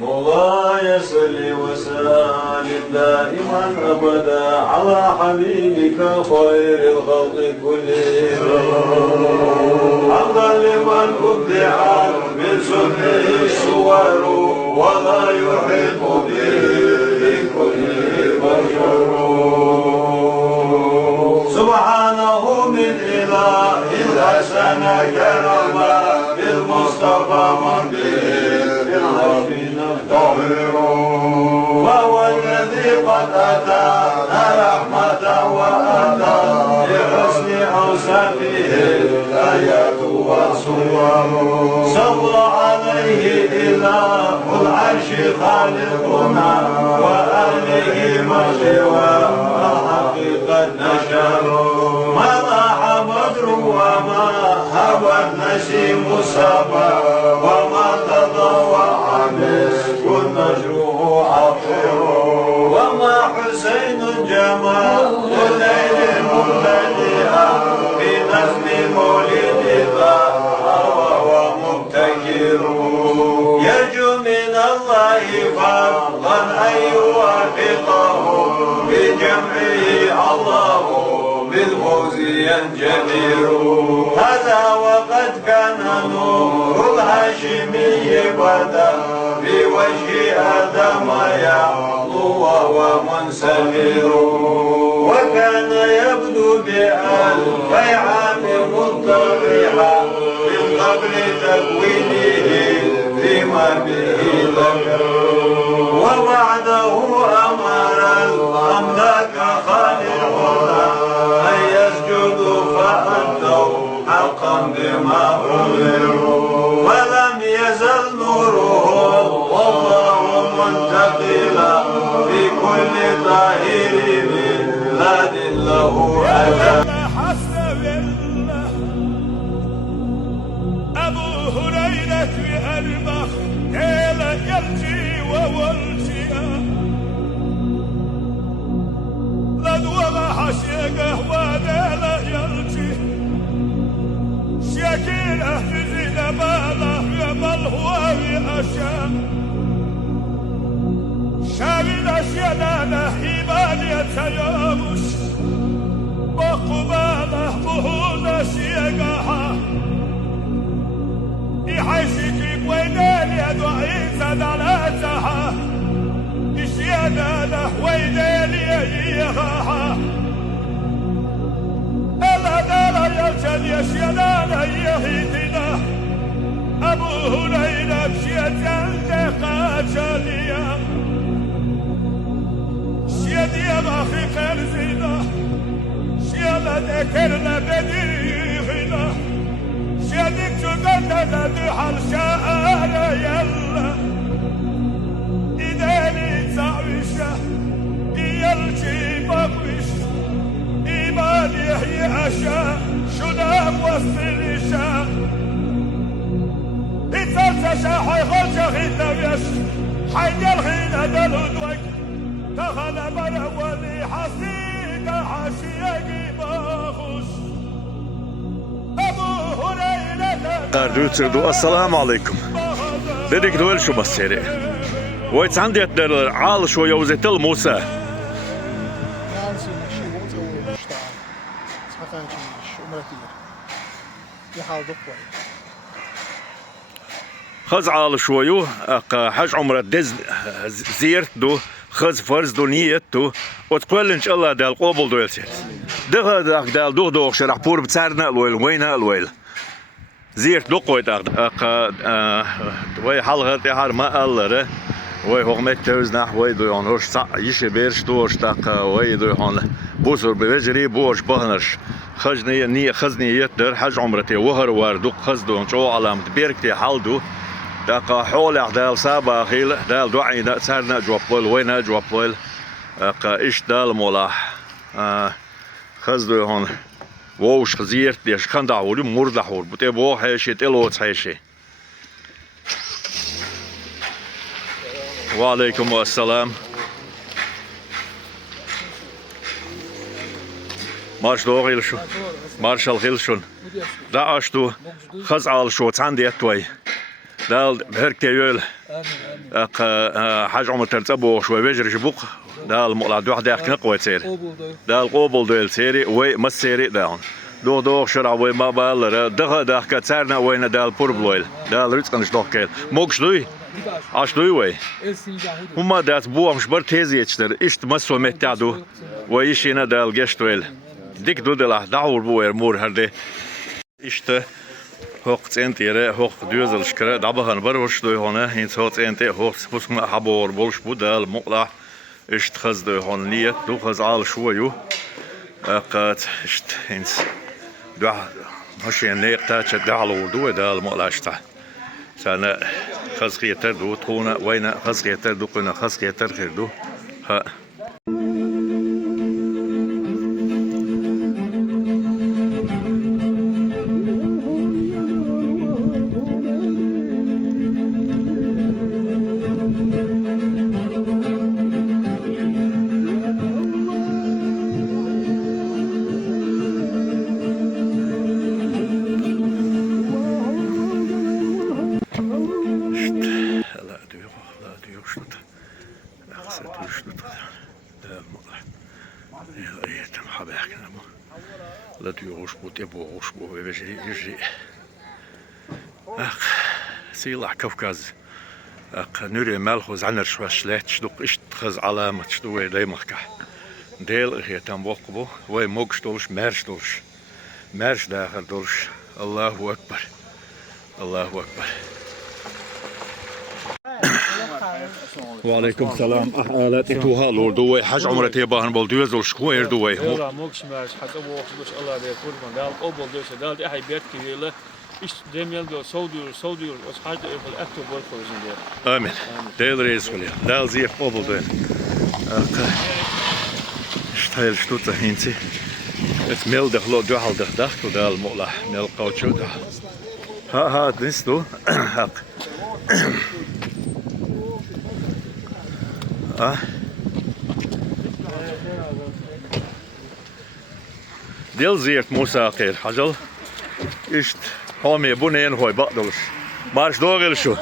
مولاي صل وسلم دائما أبدا على حبيبك خير الخلق كلهم حمدا لمن أبدع من سنه الصور ولا يحب به بكل بشر سبحانه من إله أحسن كرما بالمصطفى من به وهو الذي قد أتانا رحمة وأتى لحسن أوصافه الآيات والصور صلى عليه إله العرش خالقنا وآله مجوى الحقيقة نشر ما لاح بدر وما هوى النسيم صبا وما تضوع مسك مجروح عطر وما حسين جمال الليل ممتلئا في نظم مولد ذا هوى ومبتكر يرجو من الله فضلا أن يوافقه بجمعه الله بالفوز ينجبر هذا وقد كان نور الهاشمي بدا في وجه آدم يعلو وهو منسمر وكان يبدو بألفي عام مضطرحا من قبل تكوينه فيما به ذكر وبعده أمر الأملاك خالقنا أن يسجدوا فأتوا حقا بما أمروا ولم يزل نوره والله منتقلا في كل طاهر من بلاد له أتى أبو هريرة بأربخ إلى يرجي وولجيا لدوما حشيقه وديلا يرجي شكيل أهجزي نباله يبل هو بأشياء شامل أشياءنا إيمان يتيامش وقباله بهود شيقها يحيشك وينال يدعي زدلاتها يشيانا وينال يجيها ألا دالا يرجل يشيانا يهيدنا أبو هريرة بشيطان قاتليا شيدي أخي خرزنا شيانا ذكرنا بديغنا شيدك تقدنا بحر شاءنا يلا إداني تعويشة يلجي مقويش إيمان يحيي أشاء شنام وسط الإشاء إترتشا حيخلش خينا بيش حيد الخينا دلودوك دخل مرولي حسيك حشيكي باخوش أبو هريرة السلام عليكم. Dedik duel şu maseri. Vayt sandiyetler al şu yavzetel Musa. خز على شويو حج عمره دز زيرت دو خز فرز دو نيت دو وتقول إن شاء الله دال قبول دو يلسير ده دال دو شرح بور بتسارنا الويل وينها الويل زيرت دو قويت وي حلقة تهار ما الله وي هومت توزنا وي دو يونش يشي بيرش دوش تاق وي دو يون بوسر بوجري بوش بهنش خزني نية خزني يتدر حج عمرتي وهر واردو خزدو شو علامة بيركتي حالدو دقا حول دال سابا خيل دال دعينا سارنا جوابول وين جوابول قا إيش دال مولا خزدو هون ووش خزيرت ديش خندع ولي مرد حور بتبو حيشي تلوت حيشي وعليكم السلام مارش دو غيلشون مارشال غيلشون دا اشتو خز على شو عندي اتوي دال بهركي يول حاج عمر ترتبو شوي بيجري شبوق ده المقلع دوح داخل نقوى سيري ده القوبل ديل سيري وي ما سيري داون دو شرع وي ما بال ده كتسرنا وين ده البوربلويل ده الريتس كان شدوك كيل موكش دوي عش دوي وي هما ده بو مش بر تيزي يشتر اشت مسو متعدو ويشينا ده الجشتويل ديك دو ده دعور بو مور هردي اشت هوقت انت يرى هوق دوزل شكرا دابهن بروش دوي هنا هينس هوقت انت هوق بوسم حبور بولش بودا المقلع اشت خز دوي هون نيت دو خز عال شويو قات اشت هينس دو هشين نيق تاتش دعلو دو دا المقلع اشتا سانا خز خيتر دو تونا وين خز خيتر دو كنا خز خيتر خير دو ها لا تيوش بوت يبوش بو بيجري يجري سيلع كوكاز نوري مالخو زعنر شو شلات شدوق اشت خز علامة شدوي دايمكا ديل هي تنبوقبو وي موكش دولش مارش داخل دولش الله أكبر الله أكبر وعليكم السلام أحالات إتوها لور دوي حاج عمرة تيباهن بولدوز والشكوير دوي هو موكش مارش حتى أبو وخش الله بيكون من دال قبل دوش دال دي أحد بيت كبيرة إيش ديميل دو سودير وصحات يقول أكتب وركوزين ده آمين ديل رئيس وليا دال زيف قبل دوين اشتهيل شتوتا هينتي اتميل دخلو دوحل دخدخ دال مقلح ميل قوتشو ده ها نستو هاك ديل زيت موسى خير حجل اشت هامي بونين هوي بقدلش مارش دوغل شو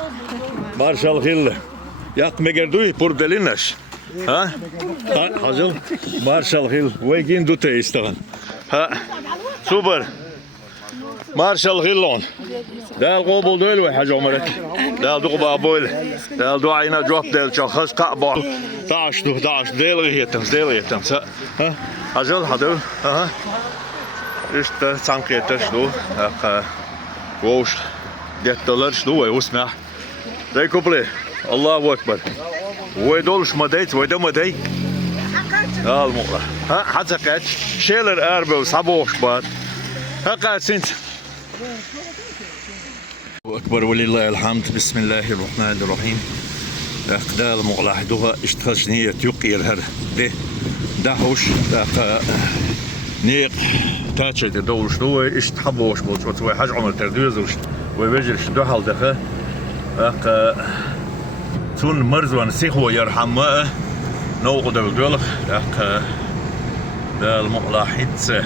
مارش الخيل ياق مجردوي بوردلينش ها حجل مارش الخيل ويجين دوتي يستغن ها سوبر مارش الخيلون ده القبل دول وحاج عمرك ده دقبا بول ده دو عينا جوب ده شخص قابا داش ديل غيتم ها حجل حدو ها إيش تانكيتش دو ووش ديتلرش دو ويسمع ده كوبلي الله أكبر ويدولش مديت ويدو مدي المقلة ها حتى كات شيلر أربع وصابوش بعد ها قاعد سنت أكبر ولله الحمد بسم الله الرحمن الرحيم أقدال مقلع دوها اشتخش نية يقير هر ده هوش نيق تاتشي تدولش دوه اشتحبوش بولش وي حاج عمر تردوزوش ويبجرش دوحل دخه تون مرزوان سيخو يرحمه نوقو دولخ ده المقلع حيتسه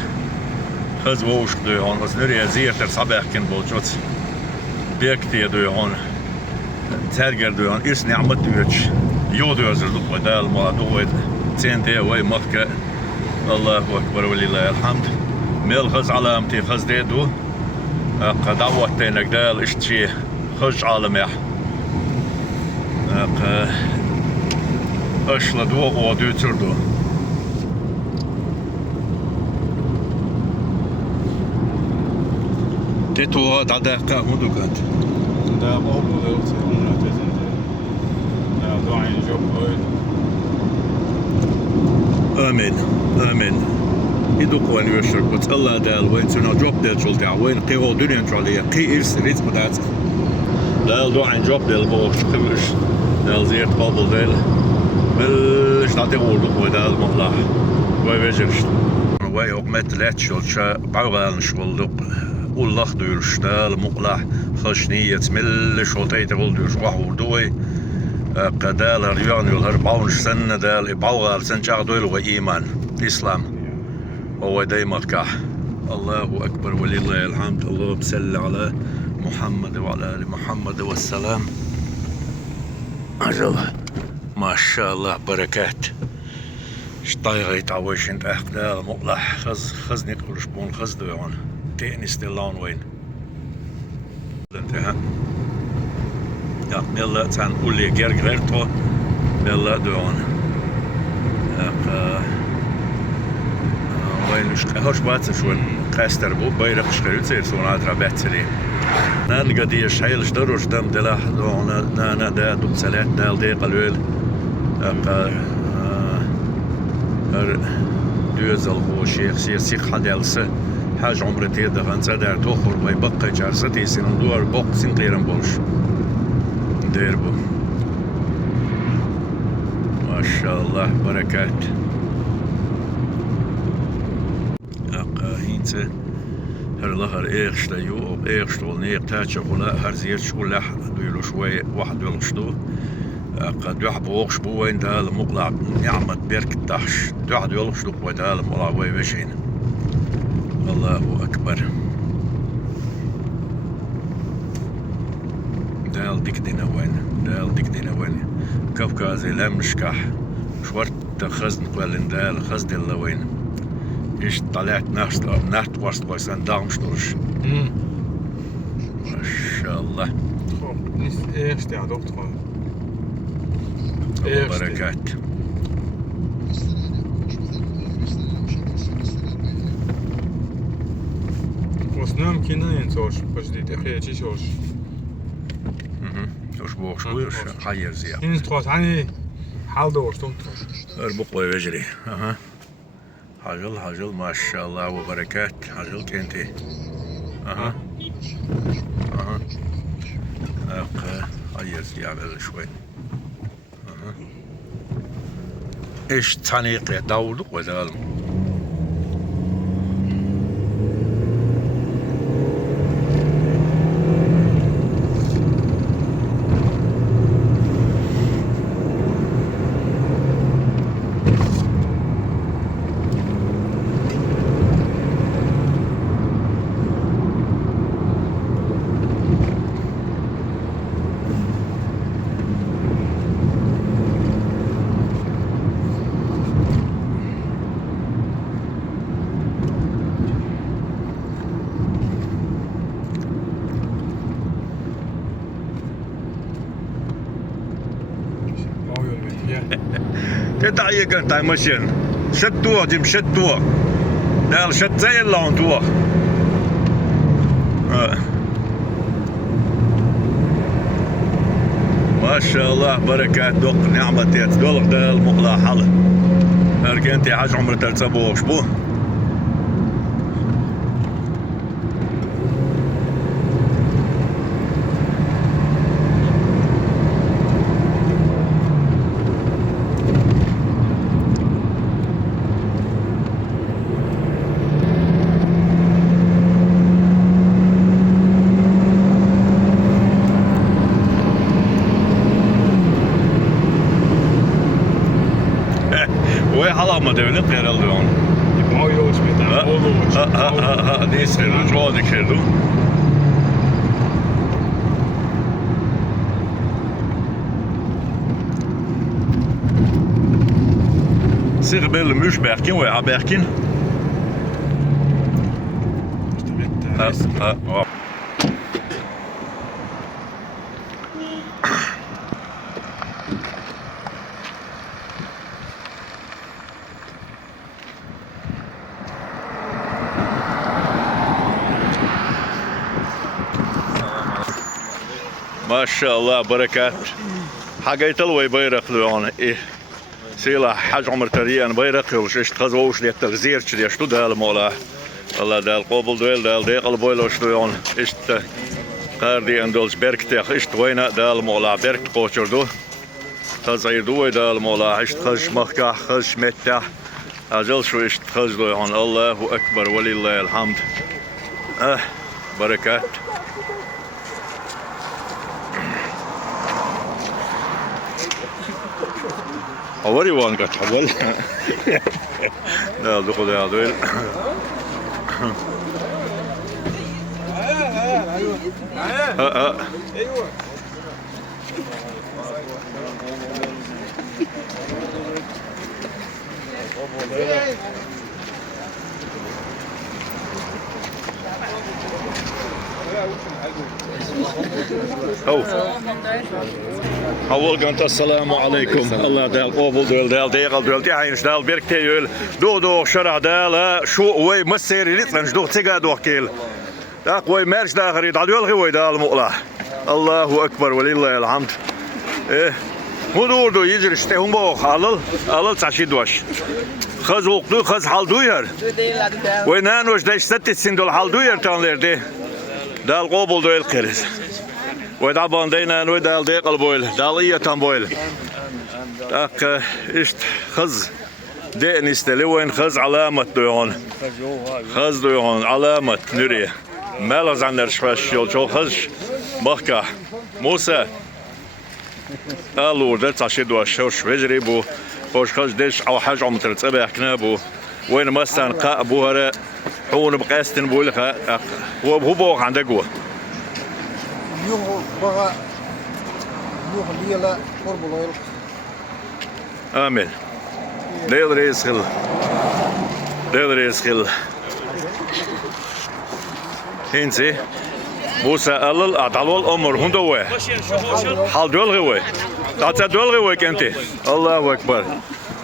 خز ووش دوهون بس نري زير ترصبح كن بولش بيكتي دوهون ترجر دوهون إيش نعمت دوش يودو يزردو ده المقلع دوه تنتي وي مكة الله أكبر ولله الحمد ميل خز علامتي خز ديدو دعوة تينك دال اشتشي خش عالميح اشلا دو ودو تردو تيتو تعداقا هدو كانت ده أبو دوت ده عين جوب آمين آمين يدوق وين يشرب وتلا دال وين سنا جوب دال شو دال وين قيو دنيا شغلية قي إرس ريت بدات دال دو عين جوب دال بوش خبرش دال زيت قابل دال ملش تعطي ورد ودال مطلع ويبجرش وي حكمت لاتشول شا بعوال شغل دوق والله دورش دال مقلع خشنية ملش وطيت ولدوش وحور دوي قدال ريان والهرباونش سنة دال بعوال سنشاق دويل وإيمان إسلام هو دايما كح الله أكبر ولله الحمد اللهم صل على محمد وعلى آل محمد والسلام أجل ما شاء الله بركات شطايغي تعويش انت احدى مقلح خز نقلش بون خز دوان تاني ستيلان وين انتها ja mella tsan ulle gergerto mella دوان وين هوش باتس شون كاستر بو بايرق شخيرتي سون عادرا باتسلي نان قدي شحيل شدروش دم دلاح دونا نانا دا دوم سلات دال دي قلويل هر دوزل هو شيخ سيخ حدالسه حاج عمرتي دغن زدار توخر باي بقى جارستي سنون دوار بوق سنقيرن بولش ديربو ما شاء الله بركات هينته هر لهر ايغشتا يو او ايغشتول نيق تاتشا ولا هر زيرت شولح دويلو شوي واحد يلشتو قد يحبو وقش بو وين دال مقلع نعمة بيرك التحش واحد يلشتو بو دال مقلع وي بشين الله أكبر دال ديك دينا وين كوكازي لمشكح شورت خزن قوالين دال خزن الله وين إيش طلعت نحت وسط قويسان دامشتوش ما شاء الله Eerst ja, dokter. بركات Osnam kinayın soş, pojdit ekhiyeci soş. وش بوش وش حير زيا İniz tuğas hani hal doğuş doktor. اربق ويجري اها حجل ما شاء الله وبركات حجل كنتي اها حير زيا على شوي ايش تانيق داود وذال تدعي كنت ماشين شتوه ديم شتوه دال شت زي اللون توه ما شاء الله بركات دوق نعمة دولق دال مقلا حل ارجنتي حاج عمر ترتبوه شبوه وي حلامة دولت غير اللون Bouw je ooit met een دي سير جوادك هردو سير بيل مش بيركين وي عبيركين ما شاء الله بركات حقيت الوي بيرق لون إيه سيلا حاج عمر تريان بيرق وش اشتغزوش لي التغزير شدي اشتو دال مولا الله دال قبل دويل دال ديقل بويلو شتويون اشت قاردي اندولز بركتيخ اشت وينا دال مولا بركت قوشر دو خزير دوي دال مولا اشت خش مخكا خش متح اجل شو اشت خز دويون الله اكبر ولله الحمد بركات أوري وان كتحول لا دخل يا دويل ايوه Havol gant assalamu alaikum. Allah dal qobul dal degal dal tihaynsh dal berkteyül. Do şara dal şu way maseri litlanj do tiga do kel. Da qoy merj da gari dadul qoy dal mu'la. Allahu akbar walillahil hamd. Mudurdu yecirişte humbo alıl taşidwaş. Khaz oqdu khaz halduyar. Ve nanoş da istatissin dol halduyar tanlerdi. Dal qobul dal qeriz. وطبعا دينا نودال ديق البويل دالية تنبويل داك اشت خز دين استلوين خز علامة دوغون خز دوغون علامة نورية مالغ عن الشفاش شو خز بخكا موسى قالوا ده تشيد وشوش وجري بو خوش خز ديش او حاجة عمتر تبع كنابو وين مثلا قا بوهرة هون بقاستن بولخا هو بوغ عندك جوا يوم بقى يوم ليلة قرب ليل آمين ليل ريسخل ليل ريسخل هنسي موسى ألل أدلول أمر هندوه حال دول غوي تاتا دول غوي كنتي الله أكبر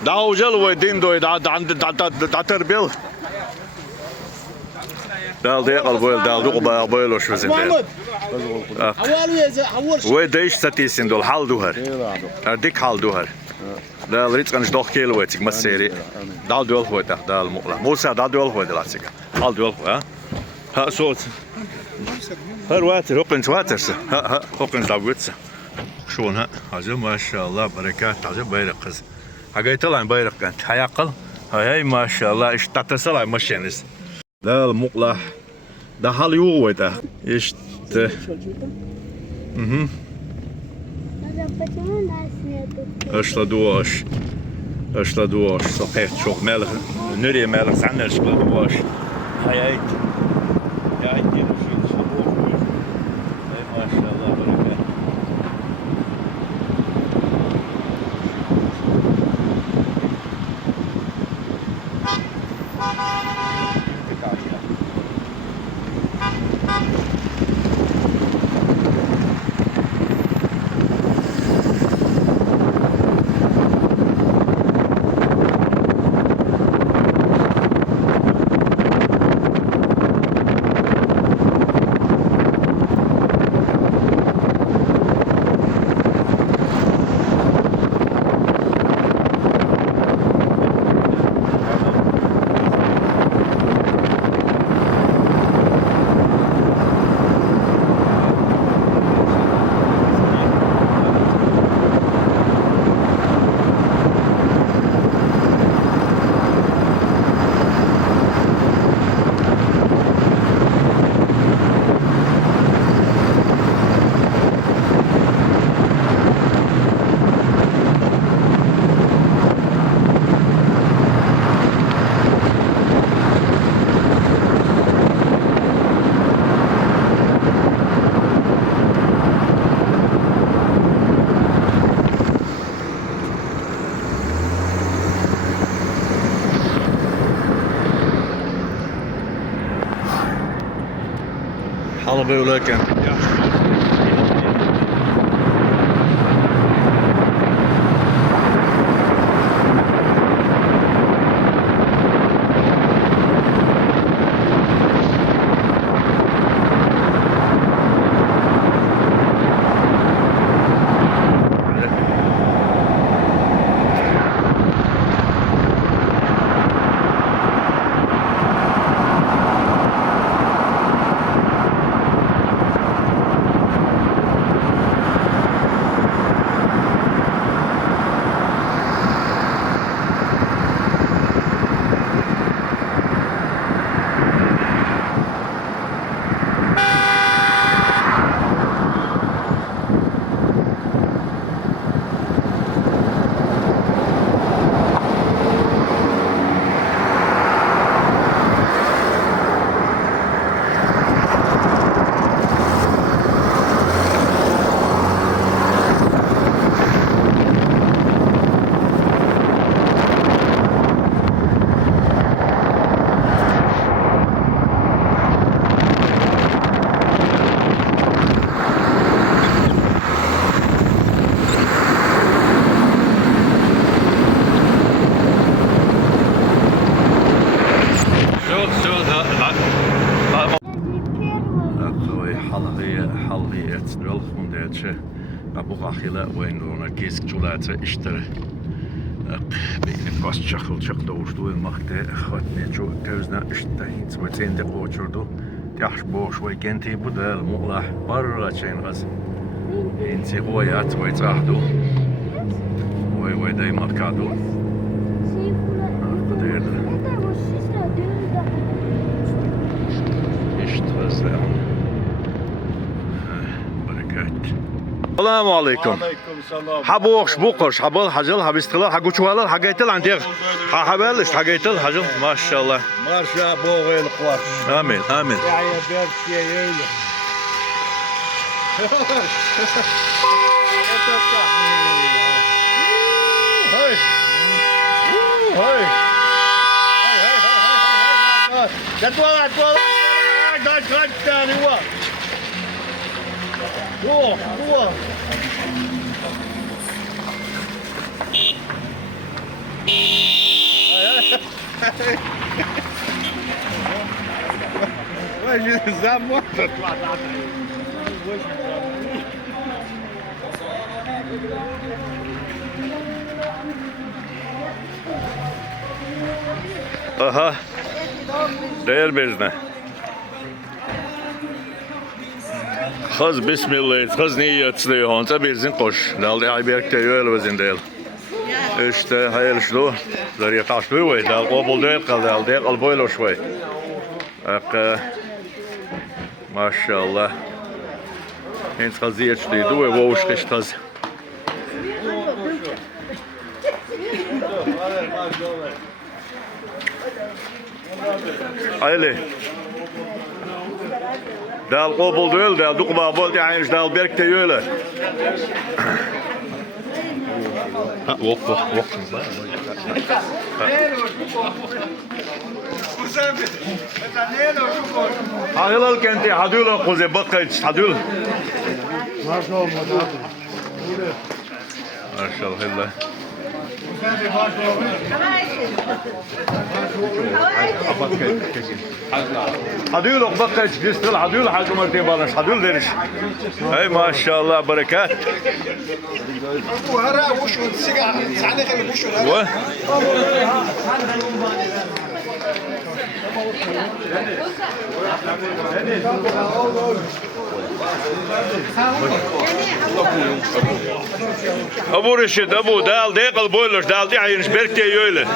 داو جلوه دين دوي دا تربيل دال ديق البويل دال دوق بويل وش بزين ويدايش ستيسين دول حال دوهر ديك حال دوهر دال ريت كانش دوخ كيلو ويتك مسيري دال دول هو دال مقلا موسى دال دول هو دلاتك حال دول ها ها صوت هر واتر هوقنش واترس ها هوقنش داوتس شلون ها عجب ما شاء الله بركات عجب بيرق قز حاجه طلع بيرق كانت حياقل هاي ما شاء الله ايش تتصل مشينس دال مقلا ده هاليو ده اشت اشلا دوش صحيح شوف مالك نري مالك عنا اشلا دوش حيايت يا عيدي ما شاء الله بركات حلبة ولكن فاخلا وين دونا كيسك جولات اشتري بين باس شخل شخل دوشتو المخته خاتني جو توزنا اشتهين سويتين دقو شردو تحش بوش ويكنتي بدل مغلح برا شين غز انتي غويات ويتاحدو وي دايما كادو قدير اشتغل السلام عليكم. عليكم السلام. حبوش بوقش حبل حجل حبيستقلال حقوشوالل حقيتل عندك حبلش حقيتل حجل ما شاء الله. ما شاء بوغي القواش. آمين آمين. يا بيرك يا يلا. هاي. هاي. تطلع قاعد ثاني واحد. روح واجي الزعمة Aha. Değer bezne. Xaz bismillah, xaz niyetli hansa bezin qoş. Daldı ayberkte yol bezin del. İşte hayır şlo. Zariye taşlı ve dal qabul değil qaldı. Dal qalboylo şoy. Ak maşallah. Hens qaziyetli duve voş qıştaz. Aile. Dal qabul değil, dal duqba bol yani dal berkte yöyle. Ha, vok. Ahilal kenti hadul qoze baqayç hadul. Maşallah. Maşallah. حدول بقى جستل حدول حاجه مرتين بالش حدول درش اي ما شاء الله بركات وهرا وش سيجا سعني خلي وش و ابو رشيد ابو دال ديقل بولش دال دي عينش بركتي يوله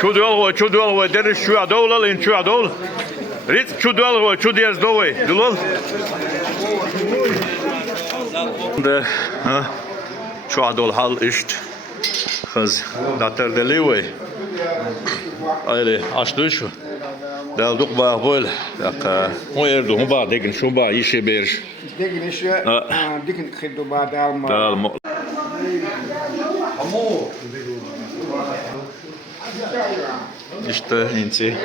شو دول هو درس شو عدول لين شو عدول ريت شو دول هو شو دياز دوي دول ده ها شو عدول حال اشت خز داتر دليوي ايلي اشتو شو دال دوق با بول دق هو يردو هم با دقن شو با يشي بيرش دقن ايش دقن خدو بعد دال İşte inti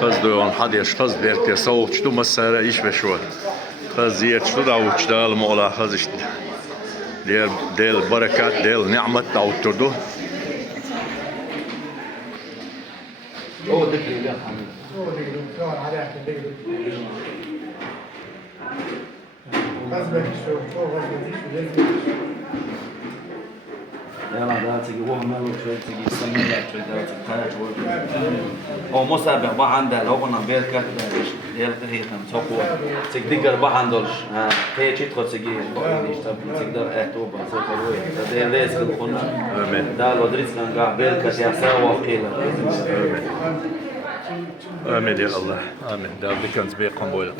kız doyan hadi kız berke soğukçtu masara iş ve şu kız yetişti da uçtu al mola kız işte del barakat del nimet da oturdu يلا ده تيجي هو ماله شوية تيجي يسمي لك شوية ده تتكلم شوية هو مسابق بقى عنده لو كنا بيركات هي هي كان سوقه تيجي ديجر بقى عندوش هي شيء تخد تيجي بقى يشتغل تقدر اهتوبة سوقه ده لازم كنا ده لو دريس كان قاعد بيركات يحسوا وقيلة آمين يا الله آمين ده بكنز بيقوم بولا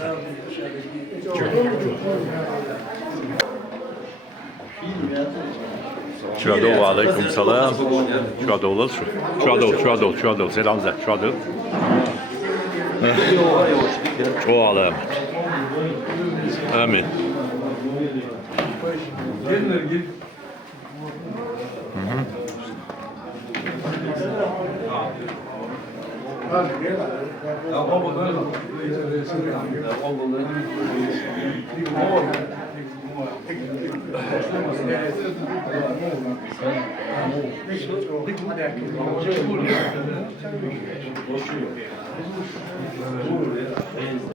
شو عدو عليكم السلام شو عدو شو عدو سلام زك شو عدو شو علامة آمين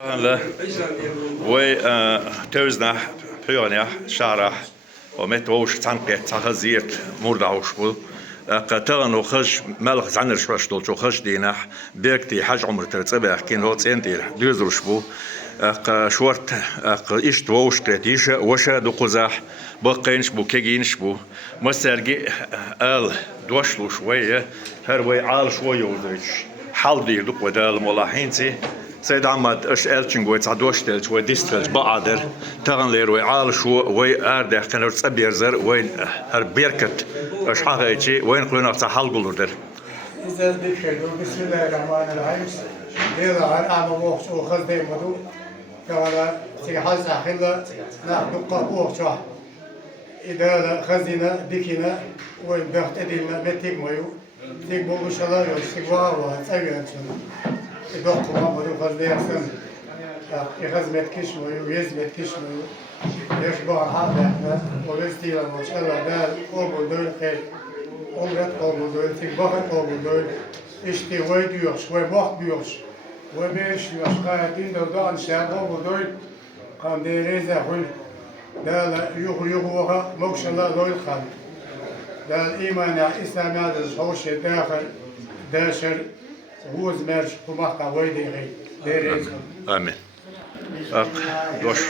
لا وي توزنا بيونيا شارع ومتوش تنقيت تغزيت مورداوش بو قتلن وخش ملخ زنر شوشتول شو خش دينح بيكتي حاج عمر ترتبه كين هو تسنتير دوزرش بو شورت إيش توش كريتيش وشا دو قزاح بقينش بو كيجينش بو مسرجي ال دوشلو شوية هروي عال شوية ودريش حال دي دو قدال ملاحينتي سيد عماد اش الچن گوي صدوش تل شوي ديسترج بعدر تغن لير وي عال شو وي ارد كان تصبيرزر وين هر بيركت اش حاجه وين قلنا تاع حال قولدر إذا ذكروا بسم الله الرحمن الرحيم ديلا عام وقت وخذ دي مدو كوالا سيحاز أخيلا نحدقا وقت إذا خزينا ديكينا وين بيخت أدينا بيتيك ميو تيك بو بشلا يوشيك واوا تسويان شنو يدقوا ما بدو خذ دي أحسن يخز متكش ميو يز متكش ميو يشبع حقنا ولستيلا ما شاء الله دال قوم دول خير عمرت قوم دول تيك بخت قوم دول اشتي وي ديوش وي بخت ديوش وبيش يشقايتين دو دان شاقو ودول قام دي ريزا خل دال يغو وغا موش الله دول خال دال إيمان إسلام يادرش هوش داخل داشر ووز مرش قمحقا ويدي غي دي ريزا آمين دوش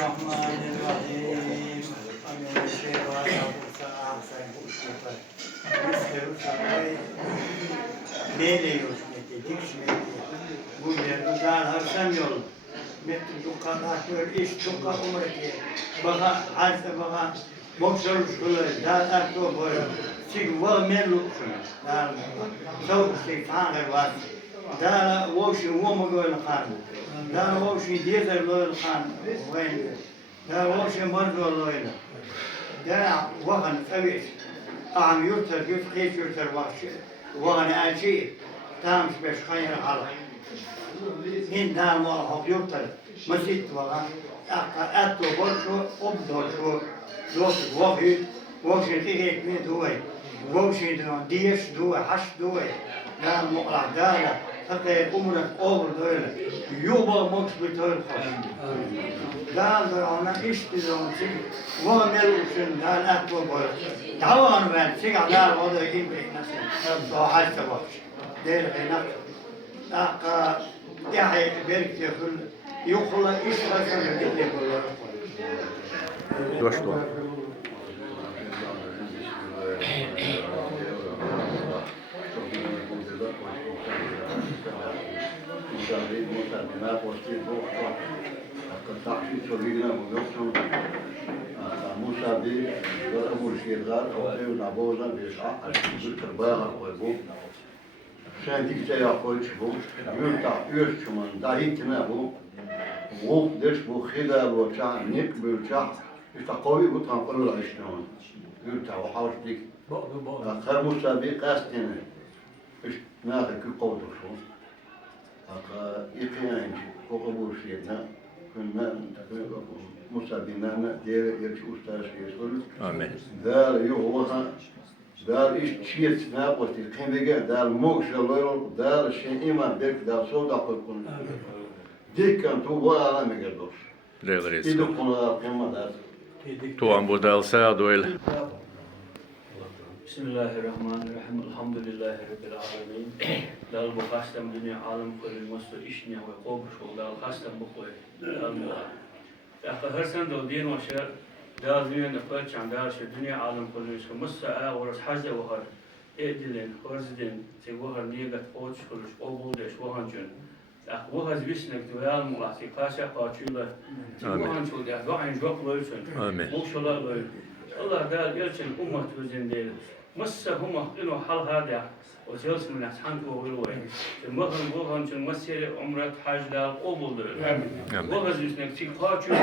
Bunlar harsan yol. Metin dukkan atıyor, iş dukkan umreti. Baka harsa baka boksör şöyle, daha atıyor böyle. Çünkü var meluk şunu. Daha çok şey tanrı var. Daha o şey umu böyle kan. Daha o şey diğer böyle kan. Daha o şey marzo böyle. Daha vahan tabii. Ağam yurtar, yurt yurtar vakti. Vahan acı. Tam beş hayır halı. هين دام وراء يوتر مسجد وراء أتو برشو أبدو دوت وفي وفي تيجي من دوي وفي ديش دوي حش دوي دام مقلع دالة حتى أمرك أول دوله يوبا مكس بتوي الخاص دام درانا إيش تزون سيج وملوشن دال أتو برش دعوان بان سيج على وضع إمريك نسل وحش تبارش دير غينك يعني بيرك يخلى إيش رأسنا اللي يقولوا دوش دو Sen dikte yapıyoruz bu, yurtta üstümün dahitine bu, bu dış bu xida bu çağ, nik bu çağ, işte koyu bu tanqırla işte onun, yurtta o havuştik, kırmızı bir kastine, işte nâhe kü kovdur şu, İkiyanç koku bu şeyine, künne musabinlerine diğer yerçi ustaş yeşil, آمين der yuvaha. دار إيش تشيت ناقوتي كم بيجي دار موش الليل دار شيء إيمان بيك دار صودا قلقون ديك كان تو ولا أنا مقدرش ريغريس إذا كنا قيمة دار تو عم بودال سادويل بسم الله الرحمن الرحيم الحمد لله رب العالمين دال بخاستم دنيا عالم كل المستو إشنيا وقوب شو دال خاستم بخوي دال مولا هرسن دو دين وشر دال دنيا نفرش عن دال شر دنيا عالم كل المستو مسا ورس حاجة وهر إدلين هرزدين تقوهر نيجت قوتش كلش قبولش وهنجن وهز بيسنك دوال مولا تقاشا قاتشولا وهن شو ده دعين جوق لوشن آمين موشلا لوش الله قال يلشن أمة وزن ديل مسا هم إنه حل هذا وجلس من أسحان كوغلوي المهم بوغن شن مسير عمرة حاج دال قبول دل وهز بيسنك تقاشو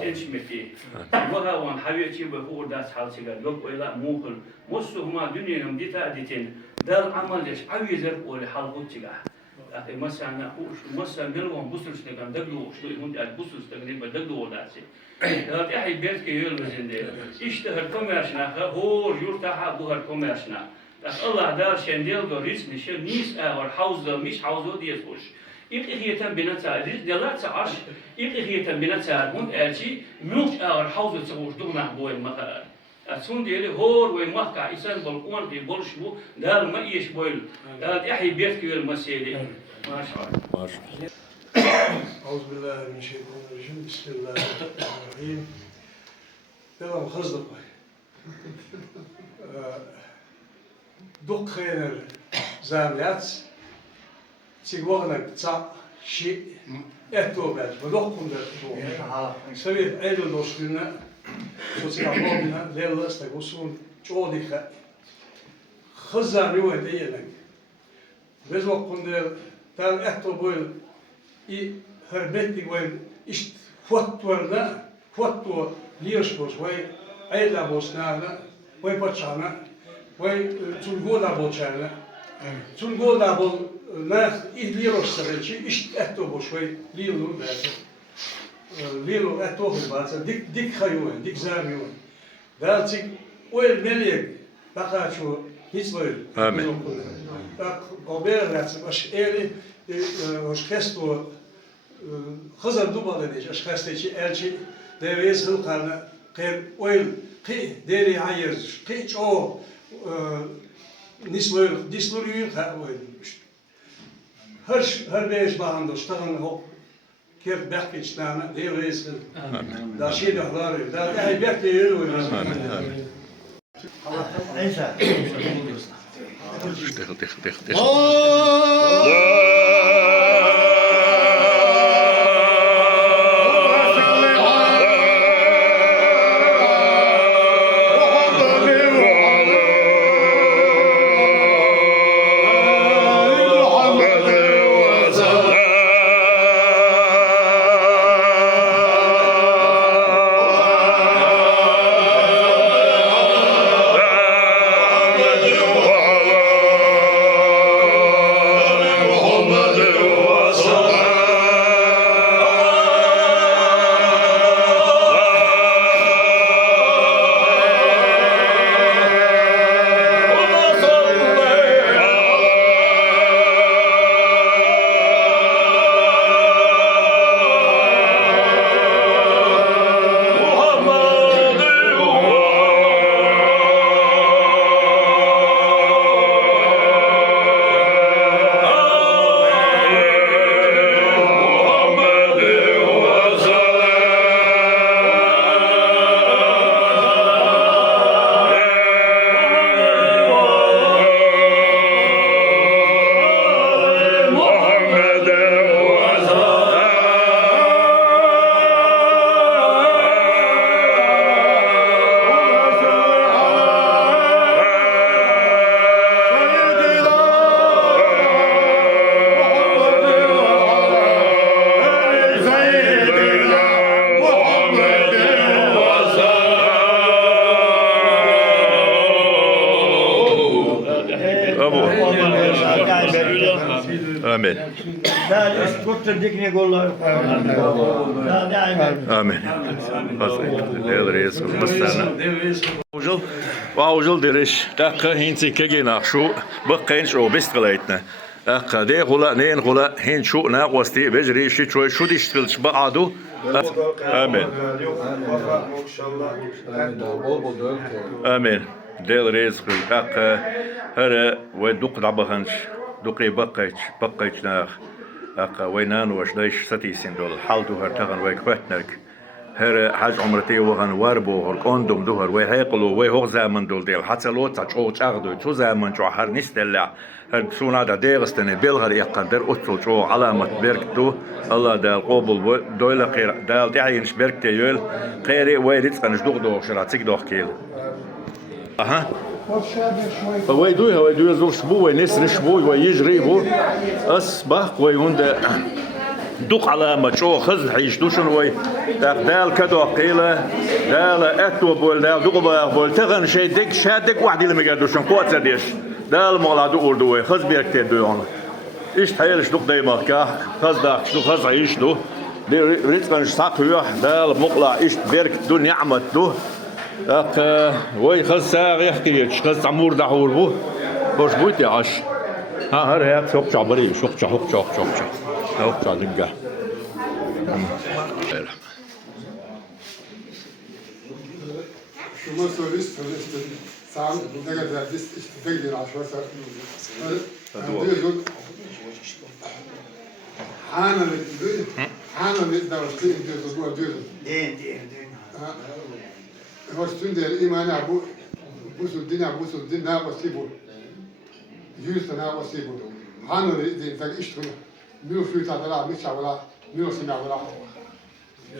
تنشمتي وها وان حبيتي بهور داس حال سيجار يوك ويلا موخل مسو هما دنيا هم ديتا ديتين دال عمل ليش عويزر ولي حل غوتشيغا أخي مثلا مثلا نلوم بوسرش نكان دقلو شو يهون على بوسرش تقريبا دقلو ولا شيء. هذا أحد بيت كيول بزنده. إشتهر كوميرشنا هو يرتاح بوهر كوميرشنا. الله دار شنديل دوريس نشل نيس أور حوز مش حوزه ديسوش. إيه تم بناتها ريس دلات عش. إيه تم بناتها هون أرجي ملك أور حوزه تسوش دونا بوي مثلا. أسون ديالي هور ومحكا إنسان بالقوان في بولشبو دار ما إيش بويل. هذا أحد بيت كيول مسيري. ما شاء الله. أعوذ بالله من الشيطان الرجيم بسم الله الرحمن الرحيم تمام خصدق دوك خير زاملات تيغوغنك تا شيء اتوبات بدوكم ده سبب ايدو دوشنا سوسيالنا ليلا استغوسون جوديخا خزامي وديلك بزوكم ده تال اتوبول I herbetti vem ist fotuarna, fotu liosbos, vai eilabosnana, vai pachana, vai tungodabosana, tungodabol na idliosarelci ist etobos, vai lilu basa, lilu etobos basa, dik hayuan, dik zamiuan. Dalcik oel meleg, takachu hitzvoel. Amen. Tak oberats, as eli. Orkestro Hazar dubalı diye orkestreci elçi devriye hılkarına kır oil ki deri hayır ki o nisloyu ha oil her beş bahanda ştagan hop kır bekçname devriye hıl da şey de var da ay bekle yürü oil Neyse. Amen. Amen. Waujel derish, dakka hinzi kegina shu, bakkain shu bistgeleitne. Dakka de gula neen gula hin shu na wasti bejri shi choy shu dishtilch baadu. Amen. Amen. Del reis dakka hara we duk dabahanch, dukri bakkaich nach. Dakka we nan was deish sati sindol haltu har tagan we kwetnek. هر حاج عمرتي وهن واربو هر قندم دوهر وهيقلو وهو زمن دول ديل حتى لو تشو تشغدو تو زمن جو هر نستلا هر سونا دا ديغستني بيلغر يقدر اتل جو علامة بيركتو الله دال قبول دويل قير دال تعينش بيركتي يول قيري ويريت قنش دوغدو شراتيك دوغ كيل اها ويدوها زور شبو وينسر شبو ويجري بو اسبق ويهند دوق على ما شو خز حيش دوشن وي دال كدو قيله دال اتو بول دال دوق بول تغن شي ديك شادك واحد اللي ما قادوشن قوت ديش دال مولا دو اردو خز بيرك تدون إيش هيلش دوك دايما كا خزدا شو خزا إيش دو دي ريتكن ساقيا ده المقلع إيش بيرك دو نعمة دو وي خز ساق يحكي خز عمور دحور بو boş buydu ya aş. Ha her hayat çok çabırı, çok dinga. Şuma söylüyorsun, sağ ne kadar işte değil aşağı sarı. Diyor Hanım ne davranıştı diyor. Değil. Hoş tünder imana bu suddin ne yapası bu. Yüz tane yapası bu. Hanım ne tak işte bunu füt adala mi çavla mi sinavla.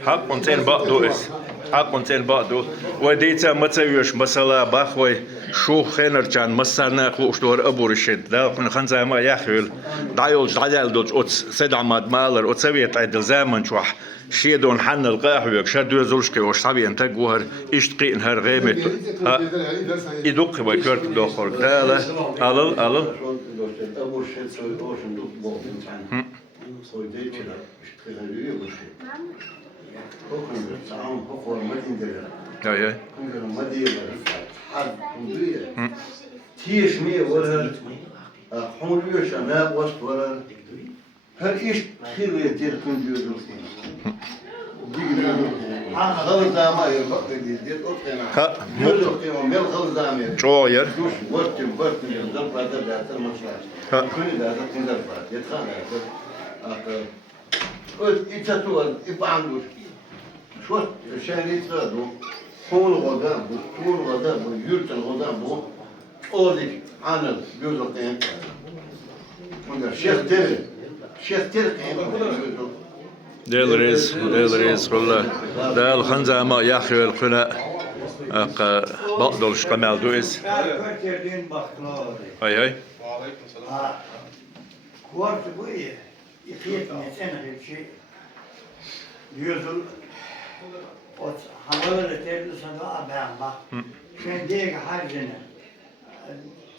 حق انتين بقدو اس حق انتين بقدو وديتا متسويش مثلا باخوي شو خينر كان مسرنا خوشتور ابو رشيد لا كنا خنزا ما ياخيل دايول دايل دوت اوت سدعماد مالر اوت سويت عدل زمن شوح شيدون حن القاحوك شدو زولشكي وش صبي انت جوهر اشتقي انهر غيمت يدق وكرت دوخر داله alıl ابو رشيد سوي اوشن دوك بوكن كان سوي ديتشلا اشتغل ابو رشيد حكم التعاون حقوق المدينة اي حكم المدينة حد حدودية تيش مية ولا حمولية شمال وسط ولا هل إيش خير يدير كل جزء غلط ما يبقى يدير أوكينا جزء قيمة ميل غلط زامير شوير دوش ورتم يضرب هذا بيعتر مشروع كل هذا تنزل بعد يتخانق إتتول إبعندوش شو شان يتغادو كون غدام طول غدام يرت الغدام بو أولي عن الجزء من الشيخ تير ديل كله دال خنزا ما ياخي القناة بقدرش قمال دويس اي كوارت بويه يخيط من سنة بشيء يوزل حمله تيرد صداع بعمر شن ديك حاجنا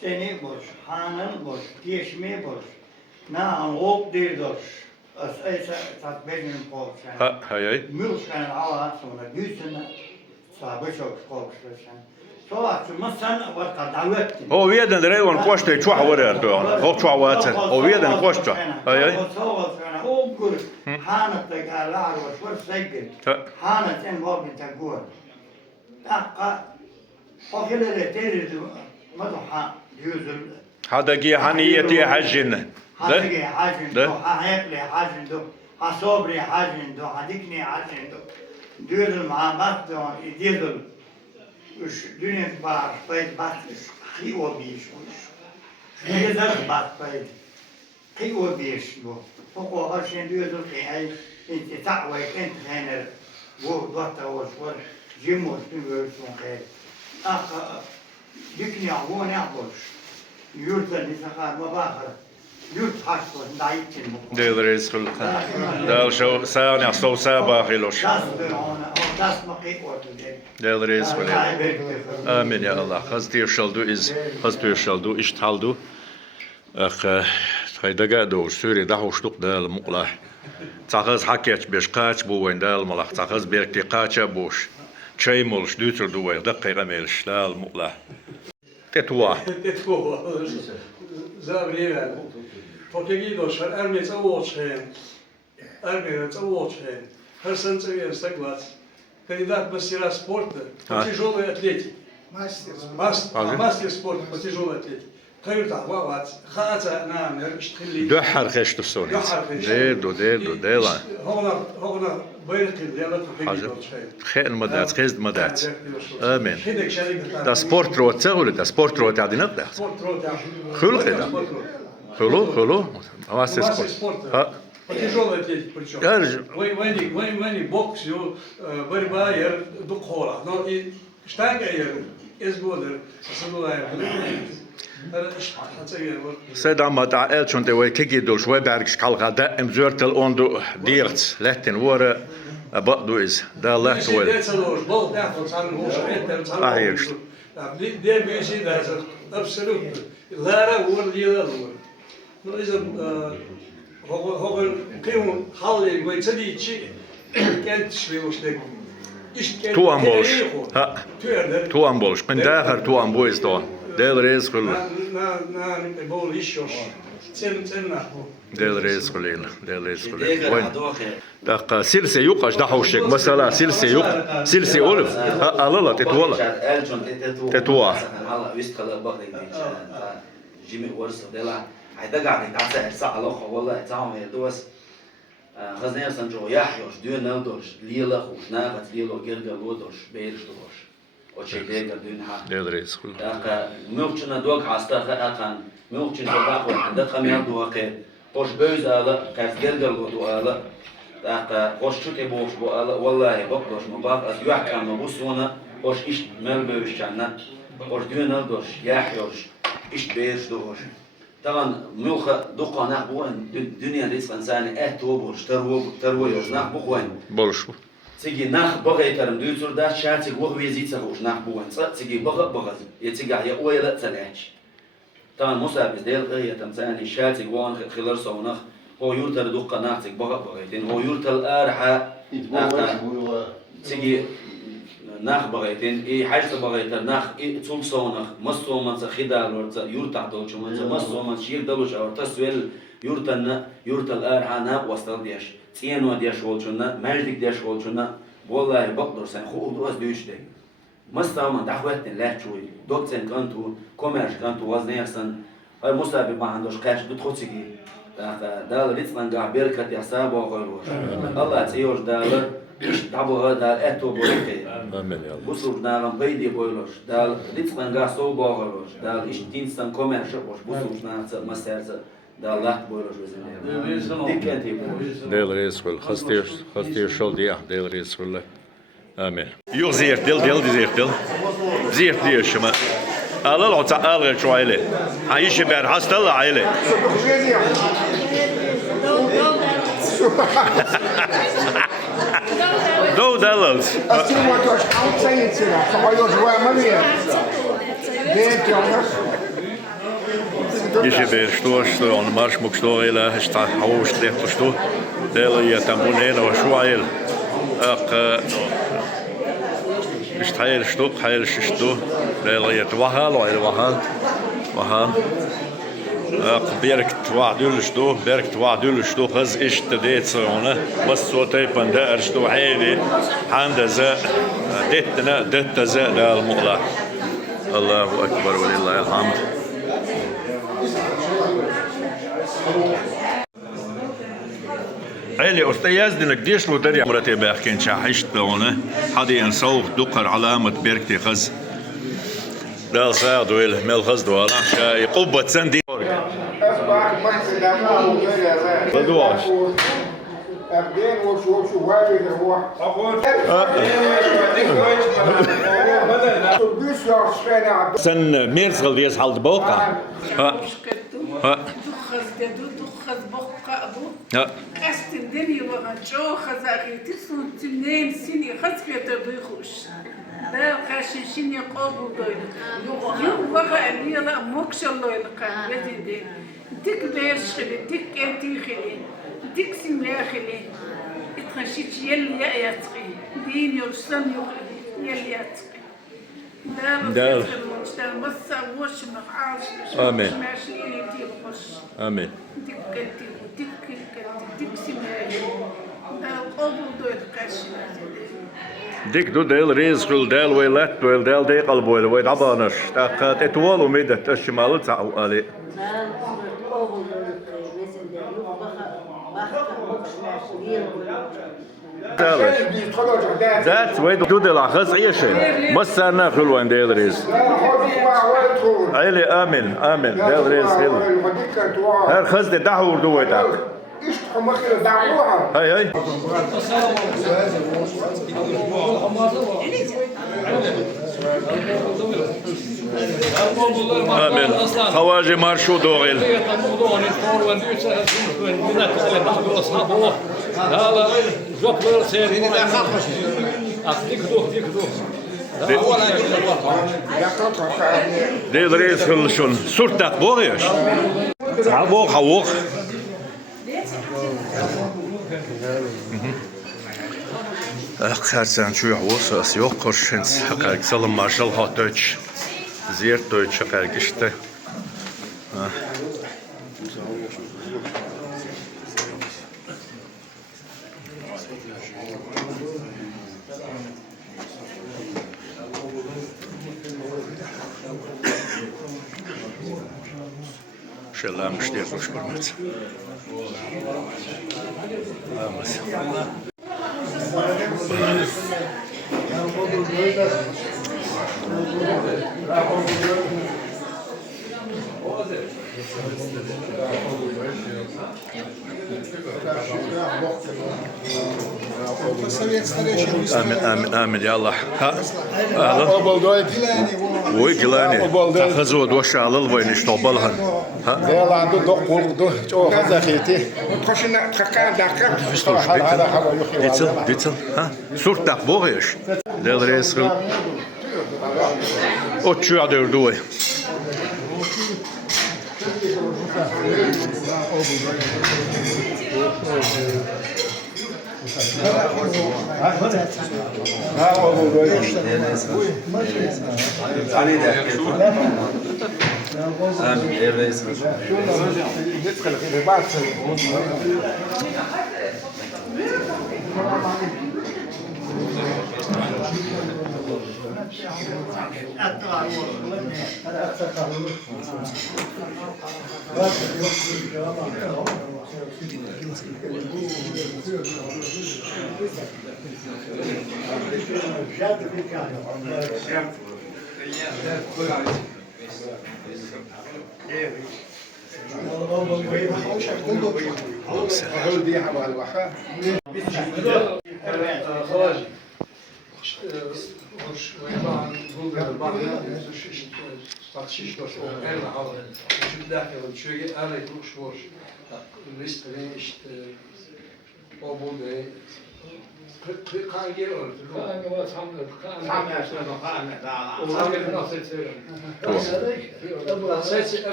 تاني boş hanın boş تيشمي boş نعم غوب ديردوش أسأل تطبيقين قوشان هاي ملشان عوض سونا جيسنا صابشوك قوشان صلاة مثلا وقت دعوتي هو ويدن ريون قوشتي شو حوار دون هو شو حوار هو ويدن قوشته هاي هو كل حانة تقال وشور سجل حانة إن وابن تقول أقا وكل اللي تريد مدحا يوزل هذا جي حنيتي حجن هذا جي حجن دو هيقلي حجن دو هصبري حجن دو هديكني حجن دو ديرل مع مدو يديرل وش دنيا بار بيت باتش خيو بيش وش يدير بات بيت خيو بيش بو فوق هالشين ديرل في هاي انت تعوي انت هنا وو دوتا وش جيموس تنويرسون خير أخ يكني عوون يعبوش يورتن يسخر مباخر يورت حشو نايتين ديل ريز كل دال شو سانع صو سابا خيلوش داس مقي ديل ريز كل آمين يا الله خزتي شلدو خزتي شلدو اشتالدو أخ هيدا قادو سوري دحو شتوق دال مقلع تاخذ حكيت بيش قاش بو وين دال ملخ تاخذ بيرتي قاش بوش شيء مولش دوتر دوي دقيقة ميلش لا المقلع تتوا زابريان فوقي دوشر ارمي تصوتشين هر سنة تسوي استقلال кандидат мастера спорта по тяжелой атлетике мастер спорта по тяжелой атлетике كيرتع وقت خاطر نعم اشتغلي دحر خشت السوني ديدو ديلا هنا بيرقي ديالك خير مدات خيز مدات امين دا سبورت روت ولا دا سبورت روت عادي نقدر خلو كده خلو ما سبورت ها тяжелая атлетика причем войни бокс борьба духора но и штанга изгодер سيدا ما تعال شون توي كيكي دول شوي باركش كالغا دا امزورتل اوندو ديرت لاتن ورا بقدو از دا الله توي إذا هو كيمون حالي ويتدي شيء كانت شوي وش ده توام بولش ها توام بولش من داخل توام بويز تو ديل ريز كله نا بول إيشوش تن ديل ريز كله ديل ريز كله وين دق سلسة يقاش دحوشك مثلا سلسة يق سلسة أولف لا لا تتولى تتوى هلا يستخدم بقى جيمي ورث دلع هيدا قاعد يتعسى ساعة لخ والله تعاون يدوس خزنة سنجو يحيوش دون نلدوش ليلا خوش ناقت ليلا جرجا لودوش بيرش دوش وشي ديجا دون ها ديل ريز كله دق ملكنا دوك عستا خاطن ملكنا باخو عندك خمير دوقه قش بوز على كاس جرجا لودو على دق قش شوكي بوش بو على والله بقدوش مباق از يحكم نبوسونا قش إيش مل بوش عنا قش دون نلدوش يحيوش إيش بيرش دوش طبعا ملخ دقة نحبوين الدنيا رزق إنساني توبوش ترويوش نحبوين بولشو تيجي نح بغي كرم دوتر ده شاتي وهو ويزيد سهوش نحبوين تيجي بغ يتيجي على ويلا تلاش طبعا مسابس ديل هي تمثاني شاتي وان خلال صونخ هو يرتل دقة نحتك بغيتين هو يرتل أرحى تيجي نخ بغيتين إيه حاجة بغيتر نخ إيه طول صونخ مصو من خدال ورتا يرتع دوش من مصو من شير دوش أو تسويل يرتل أرحى نا وصل ديش تينو ديش ولشنا مجدك ديش ولشنا والله بقدر سن خو دوس دوش ده مصو من دعوتن لا شوي دوكتن كانتو كوميرش كانتو وزن يحسن هاي مسابق ما عندوش كاش بتخوتشي دال ريتسمان قاع بيركت يحساب وغيروش الله تيوش دال دابو هذا أتو بوريكي آمين يا الله بوسوش نارم بيدي بويلوش دال ريتسمان قاع سو بوغلوش دال إيش تينسان كوميرش بوش بوسوش نارم مسيرز دال لات بويلوش وزن ديكنتي بوش ديل ريز كله خستير شول ديا ديل ريز كله آمين يو زير ديل زير ديل شما الله لو تعال شو عيله عايش بين حصل عيله دو دلالز يشبه شتو on marš mog što ila šta hauš lehto što delo je tambunena وشو عيل اشتحيل شتو حيل شتو دelo je وهال وهال بيركت وعدل شتو خز إيش تديت صيونه بس صوتي بندر شتو عيدي عند زاء دت زاء ده المغلق الله أكبر ولله الحمد عيلي أستاذ دينك ديش لو دري مرتي باحكين شاحشت بونه حدي انصوغ دقر علامة بيركتي خز دال ساعد ويل ميل خز دوالا شاي قبة سندي بدواش سن ميرس غلبيس حال دبوقة قست الدنيا وغنشو خزاقي تسون تمنين سيني خزقي تبيخوش دا قاشي شيني قوبو دويل يوم وغا أميلا موكش الله يلقى بدين دين ديك بيرش خلي ديك انتي خلي ديك سيميا خلي اتخشيش يلي ياتقي دين يرسلم يخلي يلي ياتقي دار المجتمع بس وش مقعاش آمين آمين ديك دو ديل ريزقل ديل ويلات ديل ديل ديقل بويل ويد عبانش تاقات اتوالو ميدت الشمال تعو علي ذات ويد دو ديل عخز عيشة بس أنا خلوان ديل ريز عيلي آمين ديل ريز خلو هر خز دي دحور دو ويداك هاي آمين خواجي مارشو دوغيل ديل ريز خلشون صورتك بوغيش حوق حوق Herzen şu yavuz yok koşens hakik salım marshal hat Deutsch sehr Deutsch hakik işte. Şelam işte hoş görmez. آمين آمين يا الله ها ويقلاني تخزوا دوش على الوين يشطبلهن ها يلا عنده دق ورق جو هذا خيتي تخشنا تخكان دقيق ديتل ديتل ها صورت دق بوغيش دل ريسخل اوتشو عدور دوي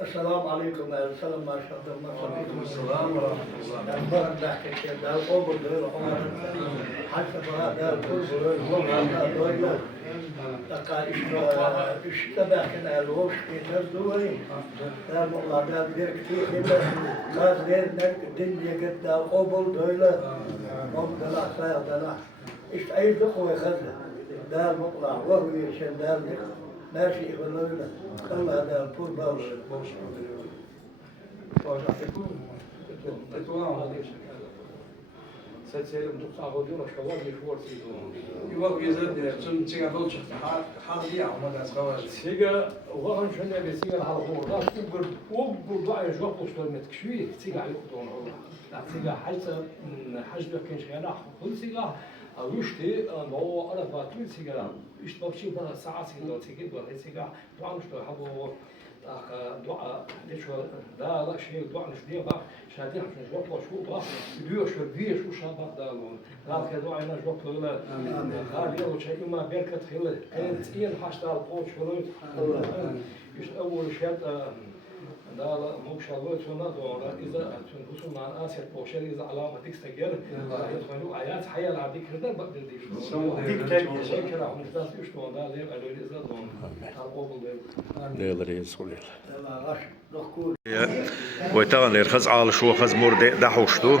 السلام عليكم السلام ما شاء الله وعليكم السلام ورحمة الله المرة نحكي كده ده الأمر ده الأمر حسب هذا الكل هو هذا دويلة لقى اشتبه كده الوش في نزوي ده والله ده بير كتير كده خاص غير نك الدنيا كده الأمر دويلة مم ده لا صاير ده لا ايش أي دخوة خذها ده المطلع وهو يشن ده ماشي يقولون الله هذا طول باوش سلسلة متقطع غدير وشوال يشوار سيدون يوقف يزد تون تيجا دوتش حاليا وما تسخوال سيجا وغن شنو بسيجا على طول راح تقول وقول ضاع جوق وصل متكشوي سيجا على قطون الله لا سيجا حتى حجب كان شغال كل سيجا او يشتي هو انا فاتل سيجا يشتبه شيء بقى ساعة سيجا سيجا ولا سيجا طبعا مش حبوا دعاء ليش لا شيء دعاء مش دي بقى شادين عشان جواب شو بقى بيوش بيش وش هذا دالون لا كدعاء أنا جواب ولا خالي أو شيء ما بيركت خيله كانت إيه حاشة القوش ولا يش أول شيء لا مو شغلات ولا دورة إذا تنبسوا مع آسيا بوشر إذا علامة تستجر يدخلوا آيات حياة العبد كذا بقدر ديش شيء كذا هم نستاس يشتون ده ليه قالوا لي إذا دون تعقوب ده رئيس وليل ويتغن الخز على شو خز مور ده حوشتو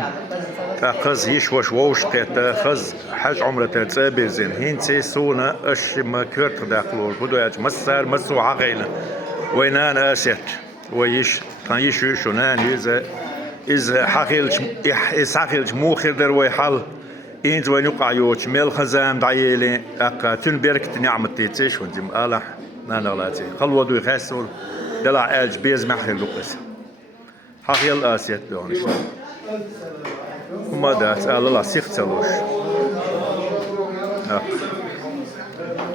خز يشوش ووش تاتا خز حاج عمره تاتسابر زين هين سيسونا اش ما كرت داخلور بدو ياج مسار مسو عقيله وينان اسيت ويش كان يشو شنان إذا حقيلش مو خير ويحل إنت وين يقع يوش ميل خزام دعيلي أقا تنبرك تنعمة تيتش ونزم آلح نانغلاتي خلوا دو يخسول دلع آج بيز محل لقس حقيل آسيت بيونش ما دات الله سيختلوش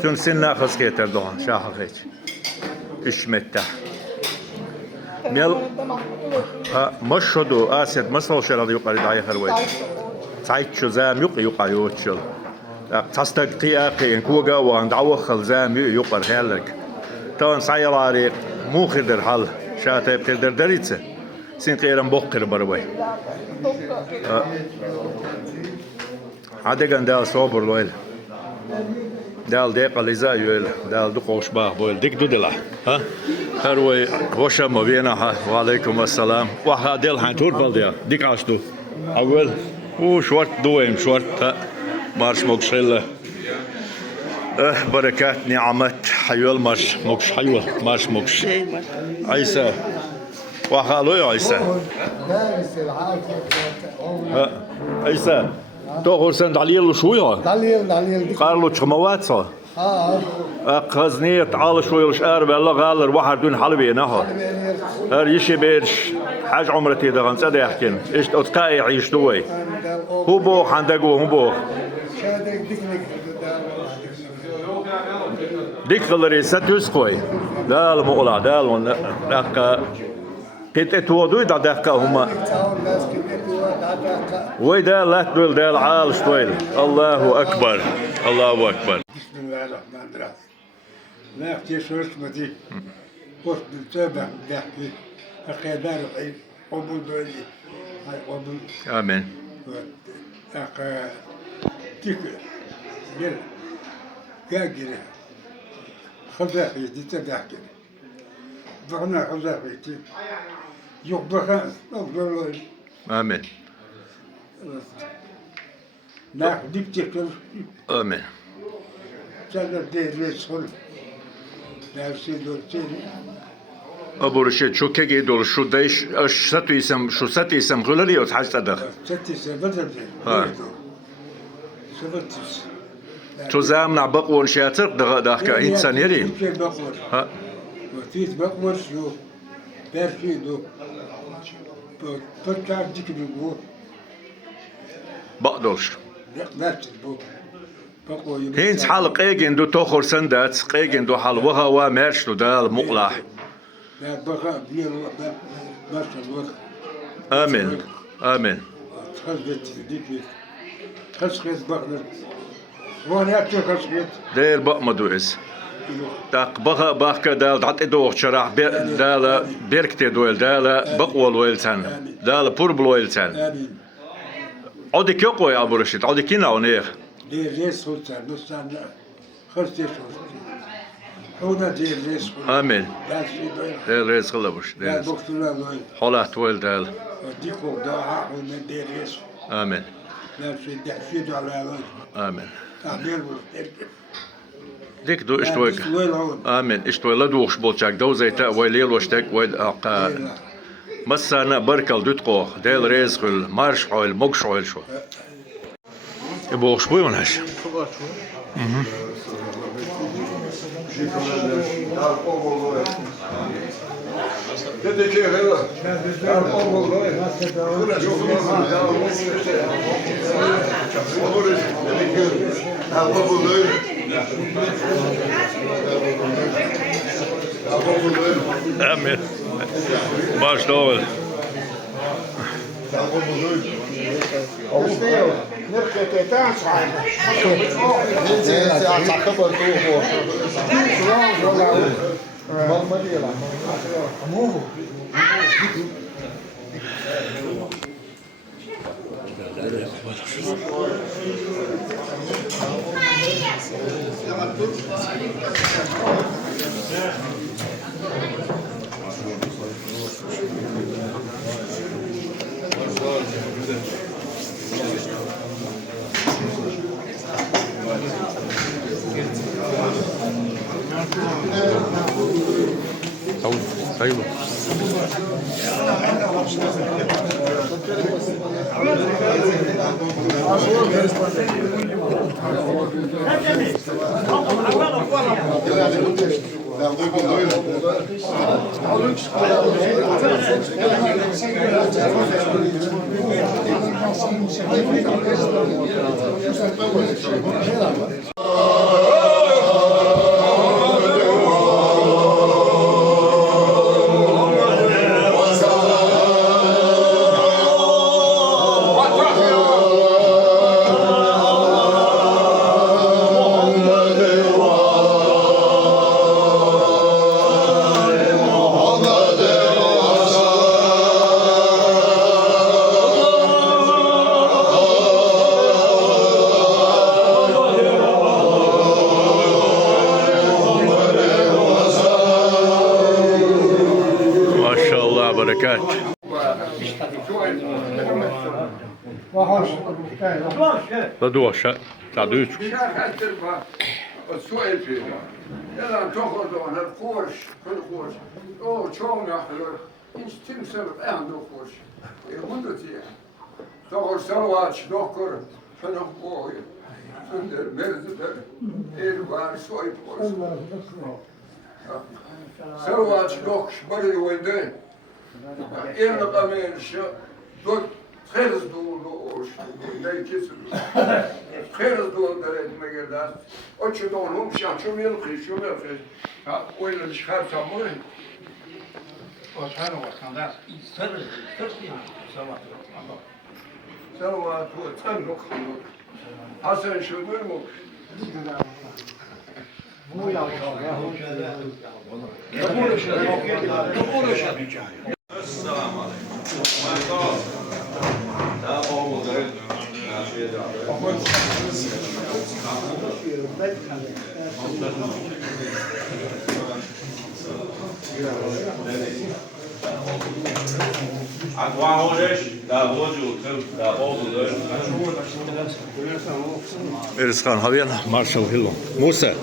تون سنة خس كيتر دوان شاخ خيج إيش متى ميل مش شدو أسد مسول شراد يقاري داي خروي تعيد شو زام يقاري يوتشل تستقي أقي إن كوجا وعند عوخل زام يقار هالك تون سيارة مو خدر حل شاتي بتقدر دريتسه سين قيرم بقر بروي عادقن دال صوبر لويل دال ديق ليزا يول دال دقوش باغ بويل ديك دودلا ها هروي وشا مبينا وعليكم السلام وها ديل هان تور بلديا ديك عشتو اول وشورت دويم شورت مارش مكشله بركات نعمت حيول مارش مكش حيول مارش مكش عيسى وخالو يا عيسى عيسى تو غرسن دليل شويه دليل قالوا تشموات صار خزنيت على شويه الشعر بالله غالر واحد دون حلبي نهار هر يشي بيرش حاج عمرتي ده غنص ده يحكين ايش تقاي يعيش دوي هو بو حندقو هو بو ديك غلري ستوس خوي ده المقلع ده لك كنت تودوي ده دقة هما ويدا لا تقول ده العال شويل الله أكبر الله أكبر بسم الله الرحمن الرحيم لا اختيار مدي وقت بتابع ضحكي أخيار الحين قبول دولي هاي قبول آمين أخ تيك جل جاجل خزافي دي تضحكي بغنا خزافي تي يقبخ أفضل آمين ناخ ديك تكل آمين سنة دير رسول نفسي دولتين أبو رشيد شو كي دول شو دايش اش ستو يسم شو ستو يسم غلري أو تحس تدخ ستي سبت ها سبت شو زامنا بقون شاتر دخ كأنت سنيري ها وتيت بقور شو برشي دو بتاع ديك بيقول بقدرش نفس بو بقول هينز حال قيجن دو تخور سندات قيجن دو حال وها ومرش دو دال مقلع لا بقى بير ما شاء الله آمين آمين خزت ديك خزت بقدر وانا أكتر خزت دير بق مدوئس تاق بقى بقى دال دعت دوغ شرح دال بيركتي دويل دال بقول ويلتان دال بوربل ويلتان عودي كيقو يا أبو رشيد عودي كينا ونيخ دير ليس سلطان بس أنا خزت شو هنا دير ليس آمين دير ريس خلبوش لا دير بقتنا لوي حلا تويل دال ديكو داع هنا دير ليس آمين لا في دحشيد على لوي آمين تعبير ديك دو اشتويك آمين اشتوي لدوخش بولشاك دو زيتا ويليل وشتك ويل أقا مسانا بركل دوتقو ديل ريزخل مارش عويل مقش عويل شو يبوخش بوي ونهش آمين باش دول طيب بركات. بدوشة تعدوش. السؤال فيها يلا تاخذ عن الخوش في الخوش او شلون ياخذ انت تمسر عنده خوش يمدتي تاخذ سروات شنوكر شنوكوي سندر مرزبر الوار سوي خوش سروات شنوكش بري ويندين إيرنا قامينش دوت خيرز دول لا كيسر خيرز دول دريت مقدار أتش دونهم شو ملخي وين الشخار سامورين وشحال هو كان داس سوات وتنلق حسن شو نلمك مو يا السلام عليكم. لا أول ده. إرسخان هبينا مارشال هيلو موسى.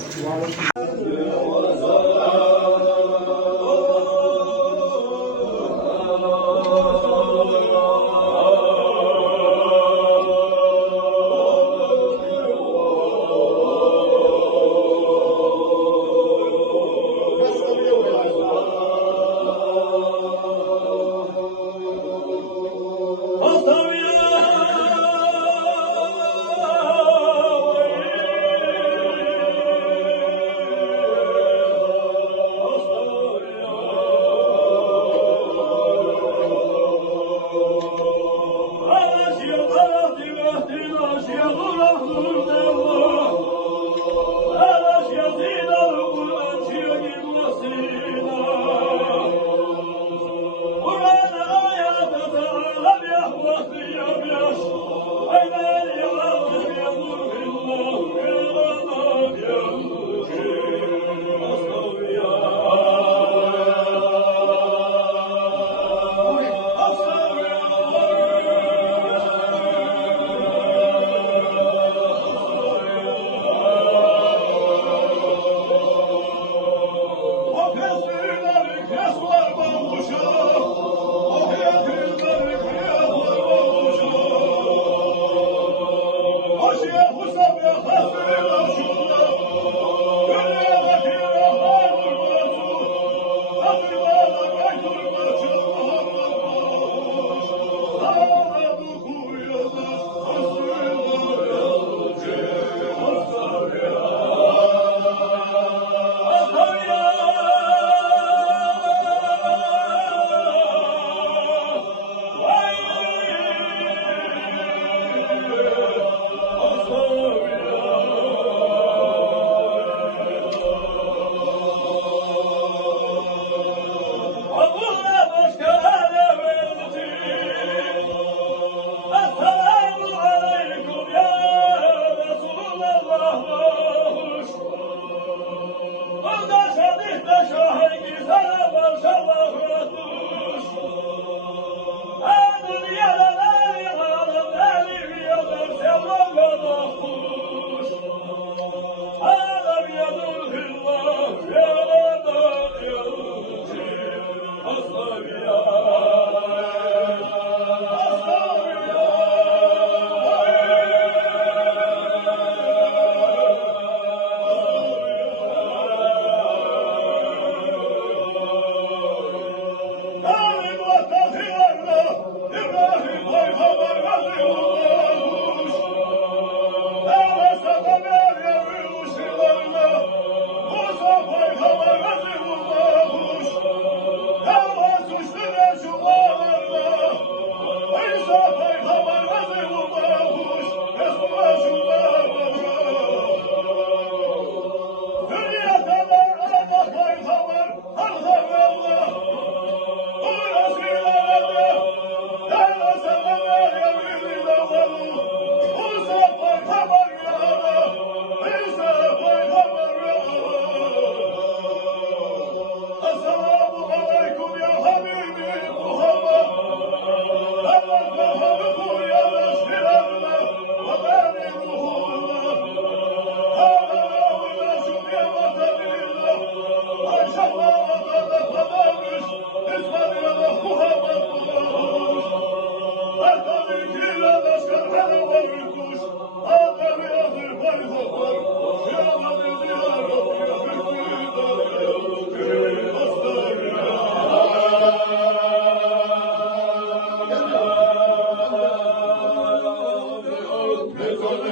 Thank you.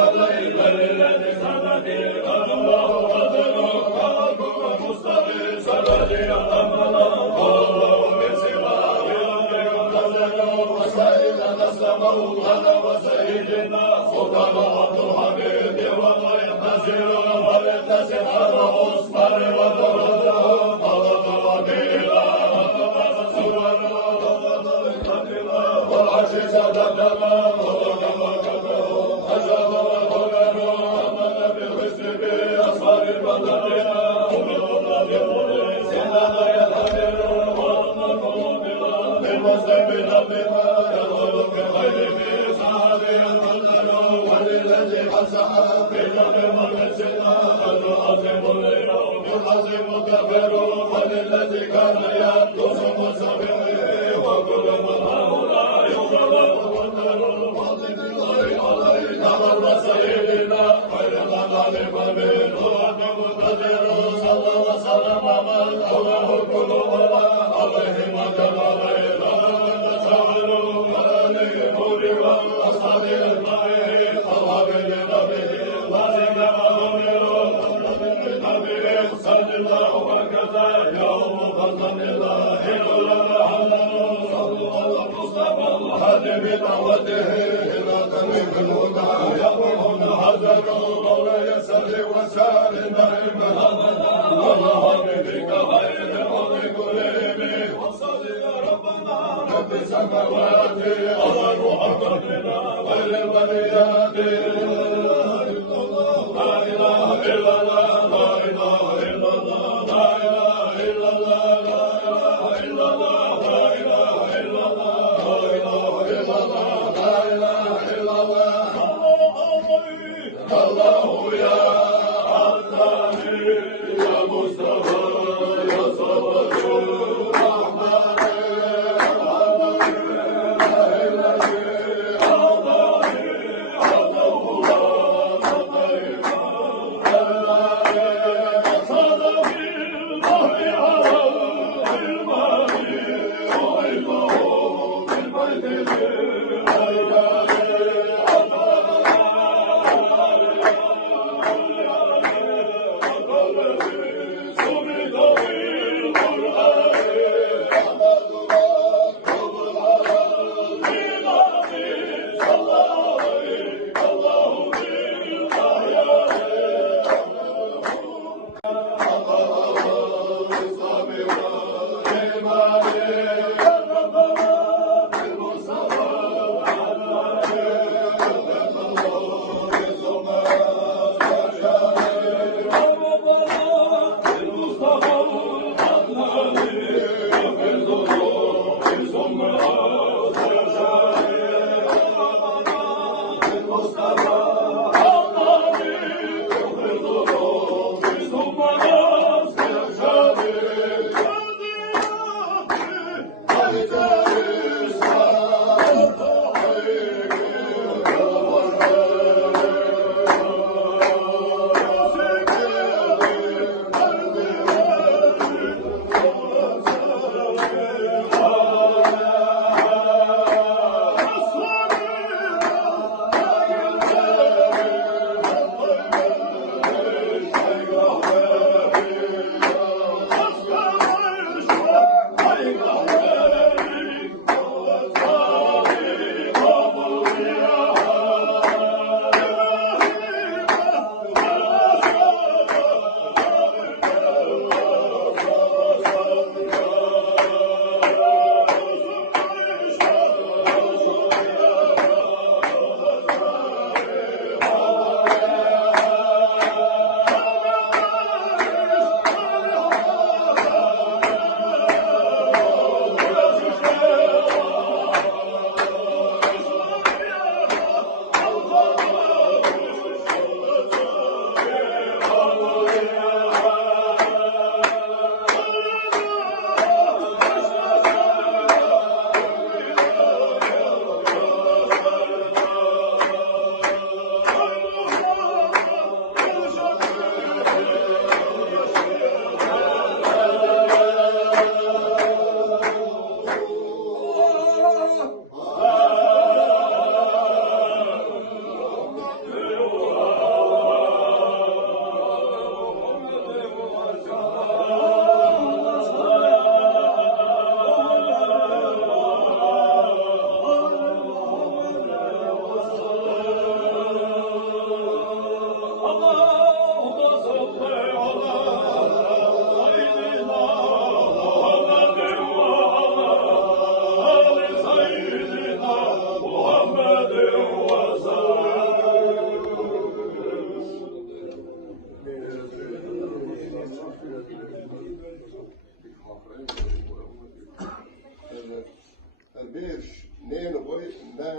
Allah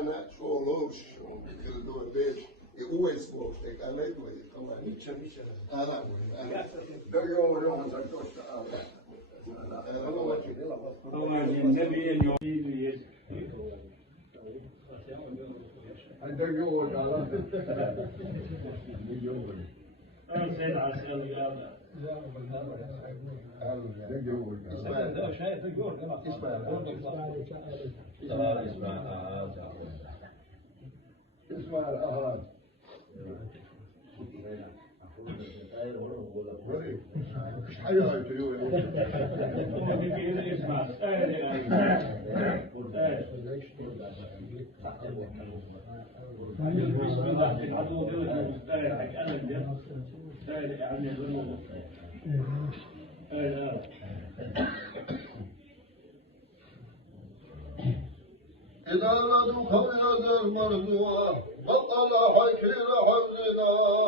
not troll on because of doing this. It always was. They got late with it. Come on. إذا ردوا هذا المرزوع بطل حكير حفظنا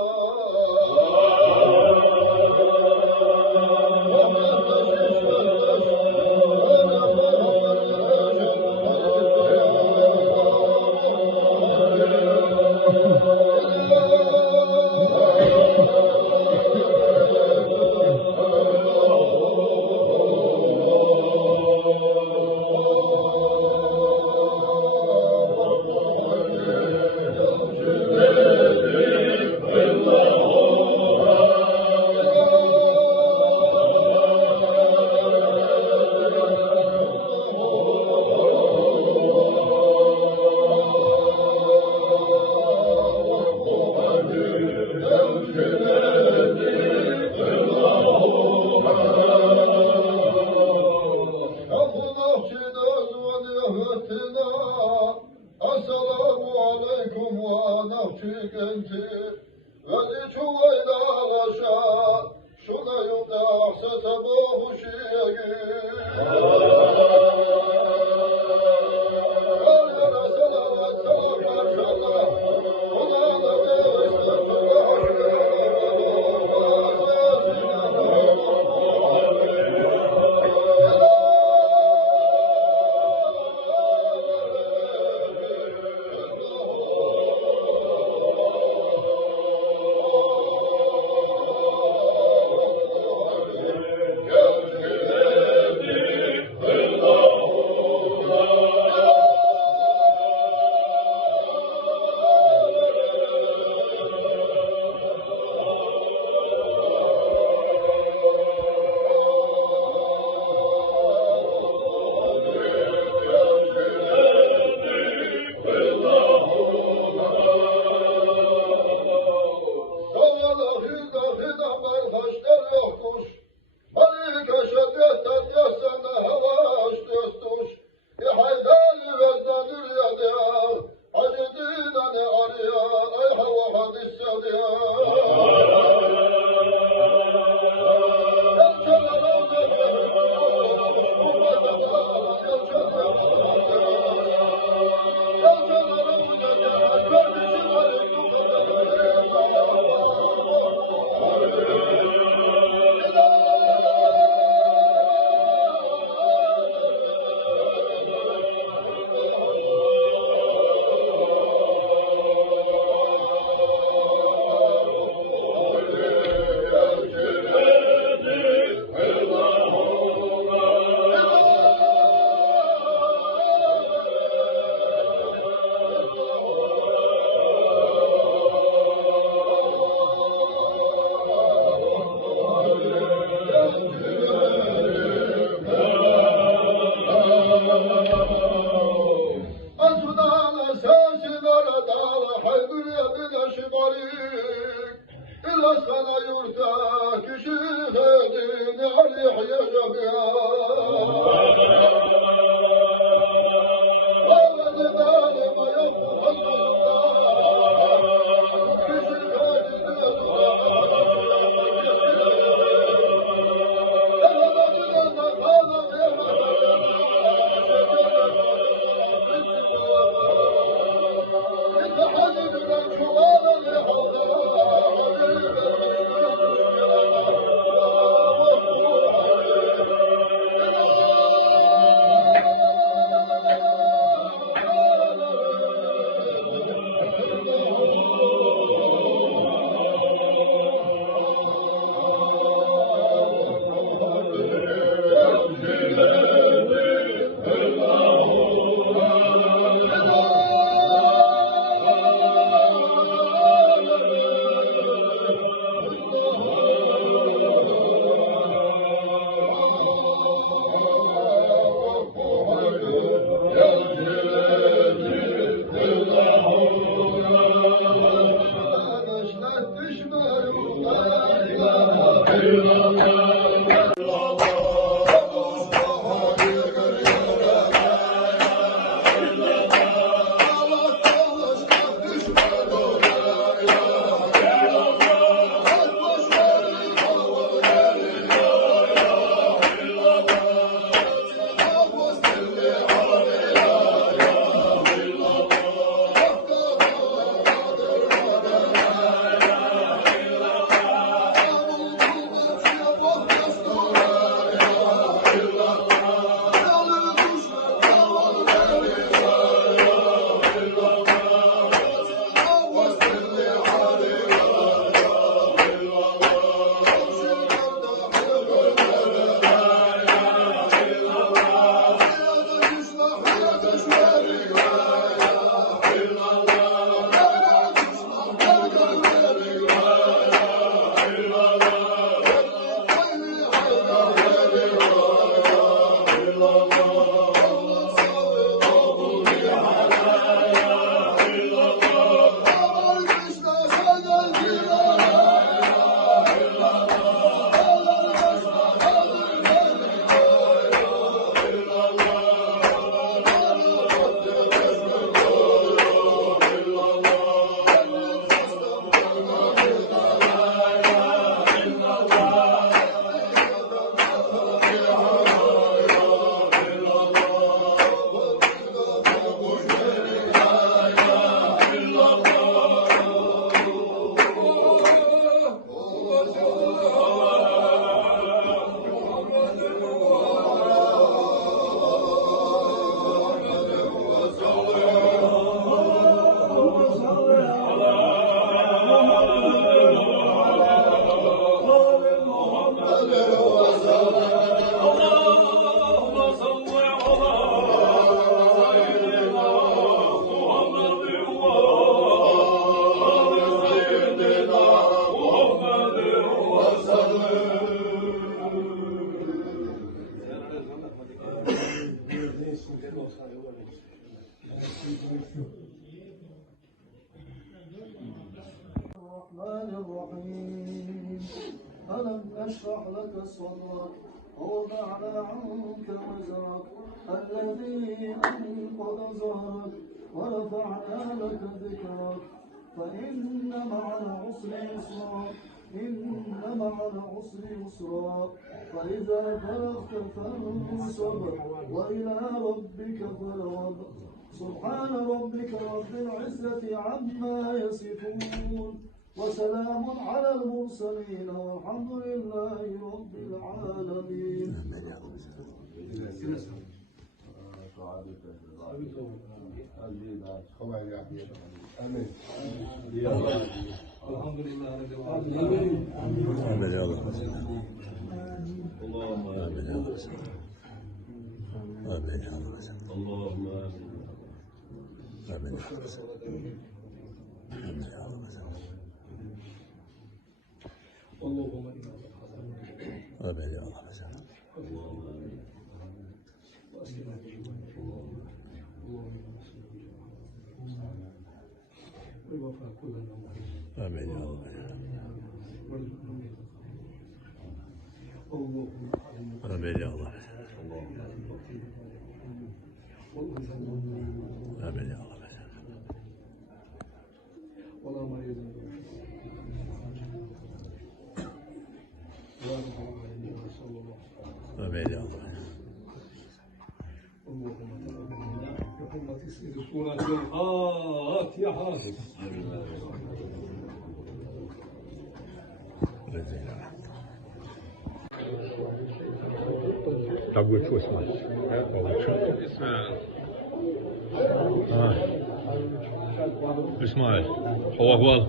الرحمن الرحيم ألم نشرح لك صدرك ووضعنا عنك وزرك الذي أنقض ظهرك ورفعنا لك ذكرك فإن مع العسر يسرا إن مع العسر يسرا فإذا فرغت فانصب وإلى ربك فارغب سبحان ربك رب العزة عما يصفون وسلام على المرسلين والحمد لله رب العالمين. آمين. الحمد لله رب العالمين. آمين يا الله. اللهم آمين يا الله. آمين يا الله. اللهم آمين يا الله. آمين يا الله. اللهم آمين يا الله. آمين يا الله. آمين يا الله. آمين يا الله. والله ما يريد آمين يا الله. اللهم بحرمة سورة الفاتحة. تقول شو اسمه؟ اسماعيل هو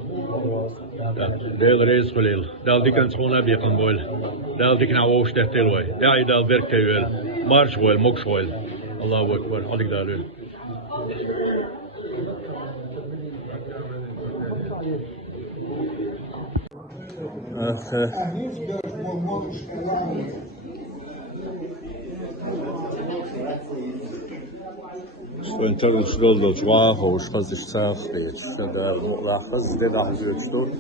دال ريز خليل دال ديكن سخونا بيقن بول دال ديكن عوش تهتلوي داعي دال بركتويل مارش ويل موكش ويل الله أكبر عليك دالول When Turtle Schroll does walk or was itself, it's the Rafas did a hundred stood.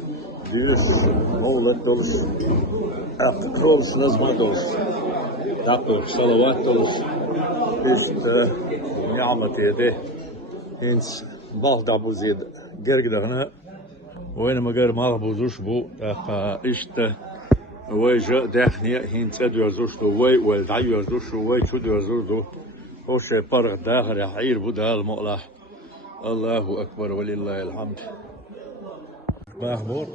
This Molet does after Krolls, that's one does. That of Salawat does is the Yamate, hence Baldabuzid Gergdana. وين ما قال ما بوزوش بو إشته ويجا داخنية هين تدور زوجته وي والدعير زوجته وي تدور زوجته هوش برغ داخل حير بدا المؤلح الله أكبر ولله الحمد مخبور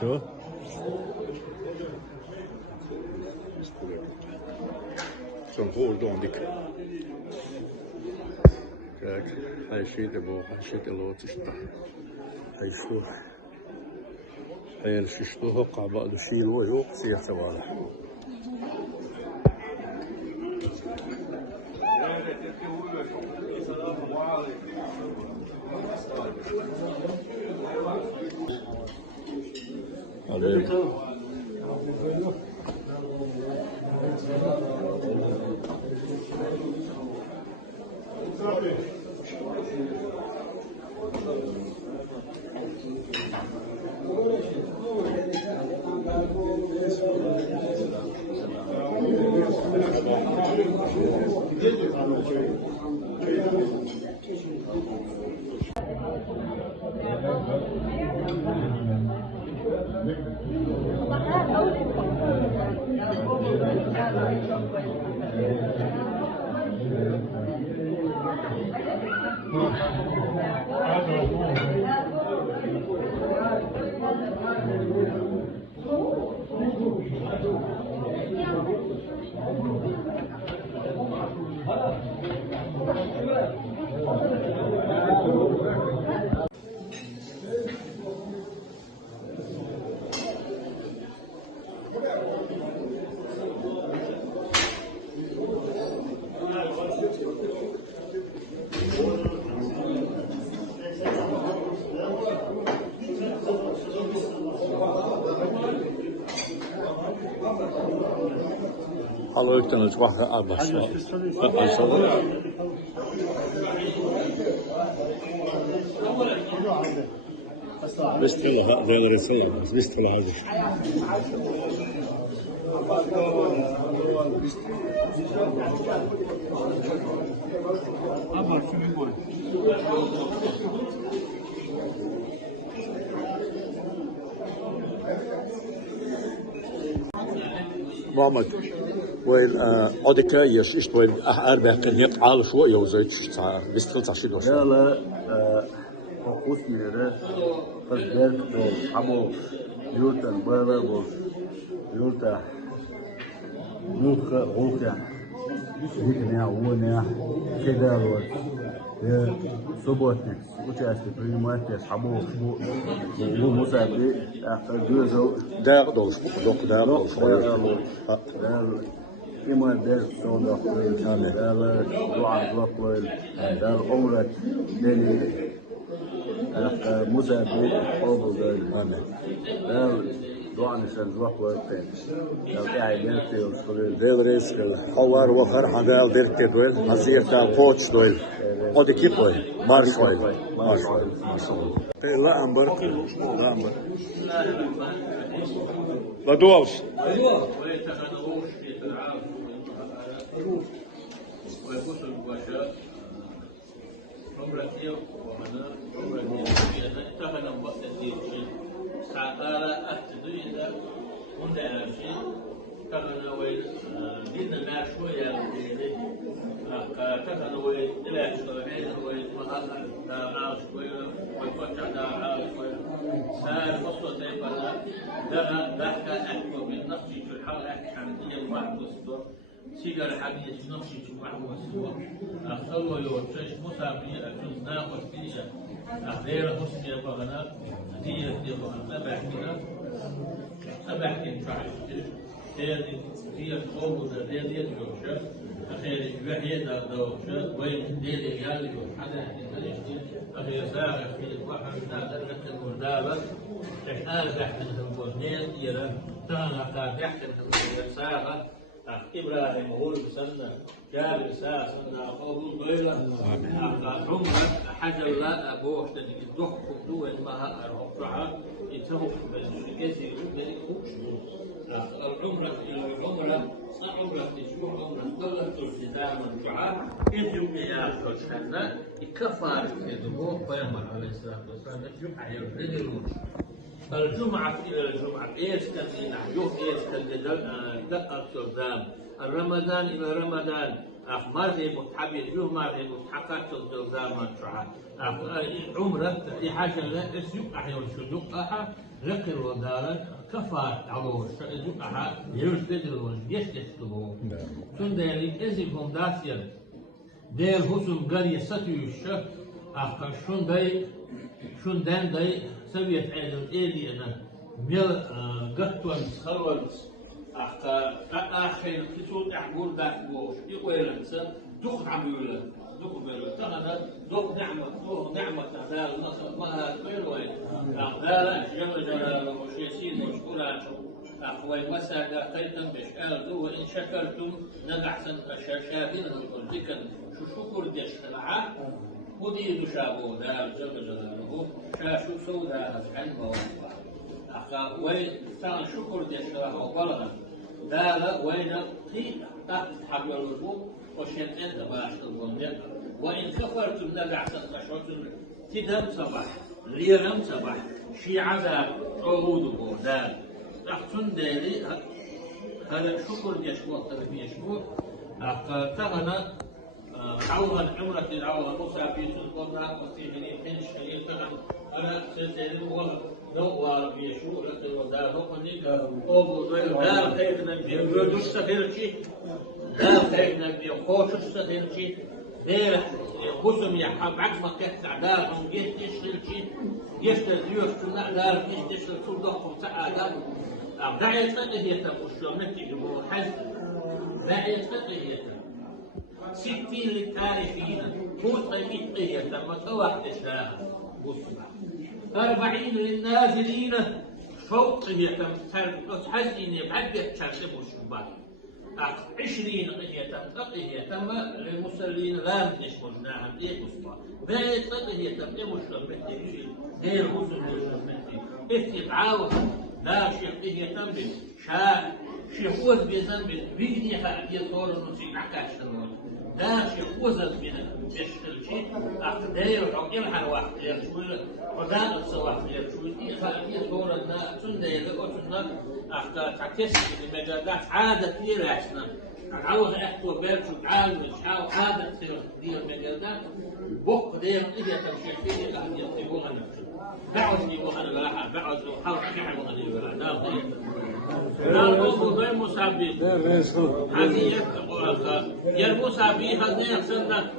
شو سنقول دون ديك كاك هاي شيء تبو هاي شيء تلو تشتح هاي شو هاي الشيشتو هقع بعض الشيء الوجو سيح سواله Hallo, ik dan het wachten aan de بيستغلها زي الرسالة بس بيستغلها هذا محمد وين أديك يش وين أربع كنيت على شو يوزيت بيستغل تعشيد وش لا فوقوس ميرة فزدك حبو يوتا بابوس يوتا نوخ غوكا هيكنا ونا كذا لوت يا سبوتنك وتأسف بريماتس حبو هو مسابي آخر جزء داق دولش داق دولش كما دار صودا دار دعاء بلوكويل دار عمرة دليل مسابي أول دار دعاء نشان بلوكويل دار قاعد ديل ريسك حوار وفرحة دال ديرك دويل هزير تال كوتش دويل أدي كيف دويل مارشويل لا أمبرك لا أمبرك لا دوالش ويكسر البشر عمرتي وهنا عمرتي أنا اتخذ وقت الدين ساعتها أتدري إذا كنت أنا شيء كان وين دين الناس شوية كان وين إلى شوية وين مهلا ناس شوية ويفتح ناس شوية سال مصر تيبنا ده ضحك أحكم من نفسي في الحال أحكم دين واحد وصدر سيجار حديث نفسي تبعه وسوا أخلوا يوتش مسافي أجزنا وسبيشة أخيرا مسمي بغنا هي بغنا سبع كنا فعل هي القوم ذي الجوشة أخيرا وحيد الجوشة وين ديل يالي وحدا أخيرا ساعة في واحد نادر لكن وردابة الآن تحت البوزنين يرى تانا تحت الساعة إبراهيم هو سنة جاب سنة قبول بيلا عمرة حجر لا أبوه تجي تحكم دو ما أربعة يتهو بالجزء يبدأ يخش العمرة عمرة تجوا عمرة دولة ترتدام الجعاء إذ يوم يأخذ شهادة يكفر يدبوه بيامر عليه الصلاة والسلام يجمع يردلون الجمعة إلى الجمعة إيش كان يوم إيش كان دقة صدام الرمضان إلى رمضان أخمار في متحبي يوم ما في متحقق صدام الشعاع عمرة في حاجة لا اسيق أحيان شدوق أحا ذكر ودارا كفار على الشدوق أحا يرتدي الوجيش يستبوه تندري إزيهم داسيا دير حسن قرية ستيوشة أخر شون داي سويت عيدن إيدي أنا ميل قطوان خلوانس آخر كتوت أحبول داك بوش يقولنسا دخ عميولا دخ بيولا تغنى دخ نعمة نعمة نصر ما بيروي لا جل جلاله وشيسين مشكورا أخوي مساقا قيتم بشكال دو وإن شكرتم نبحسن شاكين ذكر شو شكر ديش خلعا ودي دشابو دار جل جلاله شاشو سودا هزحن موضوع أخا وين سان شكر ديش خلعا وبلغا دالا وين قيل تحت حبل الوضوء وشين انت باش الظلم وإن كفرتم نبحسن مشعوتم تدم صباح ليرم صباح شي عذاب عروض بودار أحسن دالي هذا شكر يشكو التربية يشكو تغنى عوضا عمرة العوض موسى في سلطنا وسيحني حنش خليل تغن أنا سلسل والله لو وارب يشكو لكن ودار نقني أبو دويل دار خيرنا بيوجد السفيرشي دار خيرنا بيوخوش السفيرشي دير خصم يحب عقب ما كانت دار هم يشتغل يشتغل يشتغل دار يشتغل كل ضخم ساعة داعي تقضية وشلونتي جمهور حزب داعي تقضية 60 للتاريخين هو قضية ما توحد الشارع 40 للنازلين فوق قضية حزين يبعد شاشب والشباب 20 قضية للمسلين لا نشمجناها ليه بيت هي تبقى مشكلة بتمشي غير وصول بتمشي يتعاون لا شيء هي تنبي شاء شيء وز بيزن بيجي حق يصور الموسيقى عكاشتنون لا شيء وزن من بيشتغل شيء أقدر أو إلحن واحد يرشول وذا الصواح يرشول حق يصور النا سنة يلقون أقدر تعكس المجالات عادة كثير عشنا عاوز أحكوا بيرشوا عالم أو عادة تصير دي المجالات بوق دي إذا تمشي فيه لا يطيبوها نفسه بعد يبوها لا بعد حاول يحبوا أن يقول لا ضيق لا ضيق غير مسابي هذه يبقى يرمسابي هذه سنة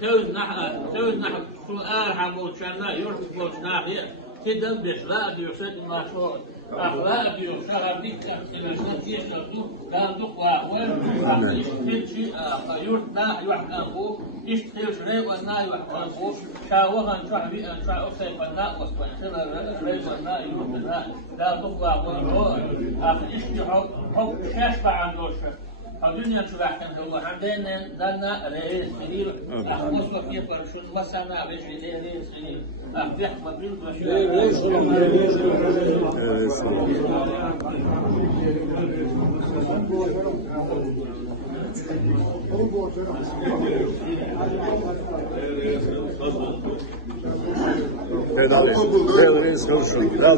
توز نحو سؤال حمود شنا يرتبط ناحية كده بإخلاق يرسل المشروع أخلاق يشتغل بك سلسلة يشتغل لا دقوا وين تمشي يرتنا يحكمه يشتغل شيء ونا يحكمه شاوها شعبي شاو سيفنا وسبنا ريزنا يرتنا لا دقوا وين آخر يشتغل حب شاشة عندوش الدنيا شو بحكم هو عندنا لنا رئيس كبير أخوص كيف شو وسنا رئيس كبير أفتح مدير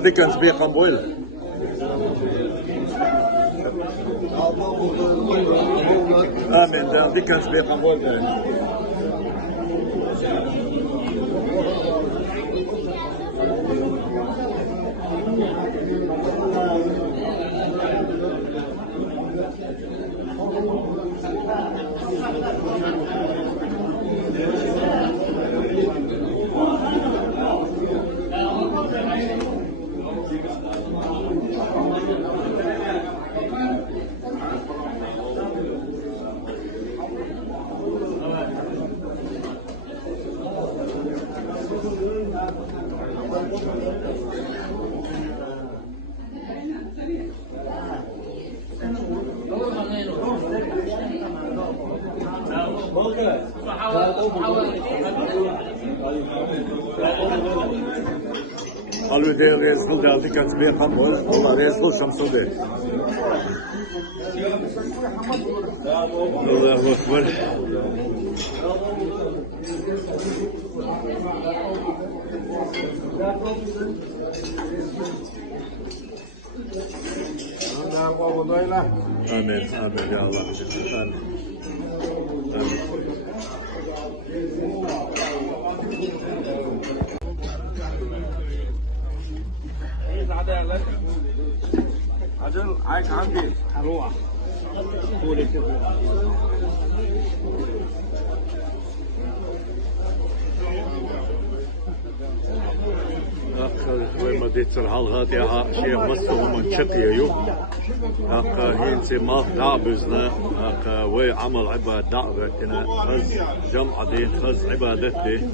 دي كانت بيقا بويل آمين دي كانت بيقا بويل Hallo der Resel der die ganz mehr haben wollen, aber Resel schon so der. Allahu Akbar. Amin, amin ya Allah. Amin. عجل عايش عندي هروح قولي كده وين ما ديت الحلقات يا شيخ مصر من شقي يو هين ما دعبزنا وعمل عبادة دعوتنا خز جمع دين خز عبادتي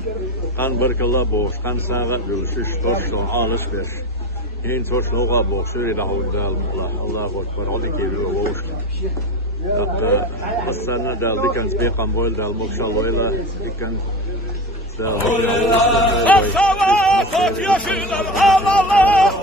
قان بارك الله بوش قان ساغت بوشش توشلون عالس بيش هين توش لغة بوش سوري دعوة دال الله أكبر عليك بوش حسنا دال دي كان سبيقا بويل دال مكشال ويلا دي كان الصلوات يشيل الله الله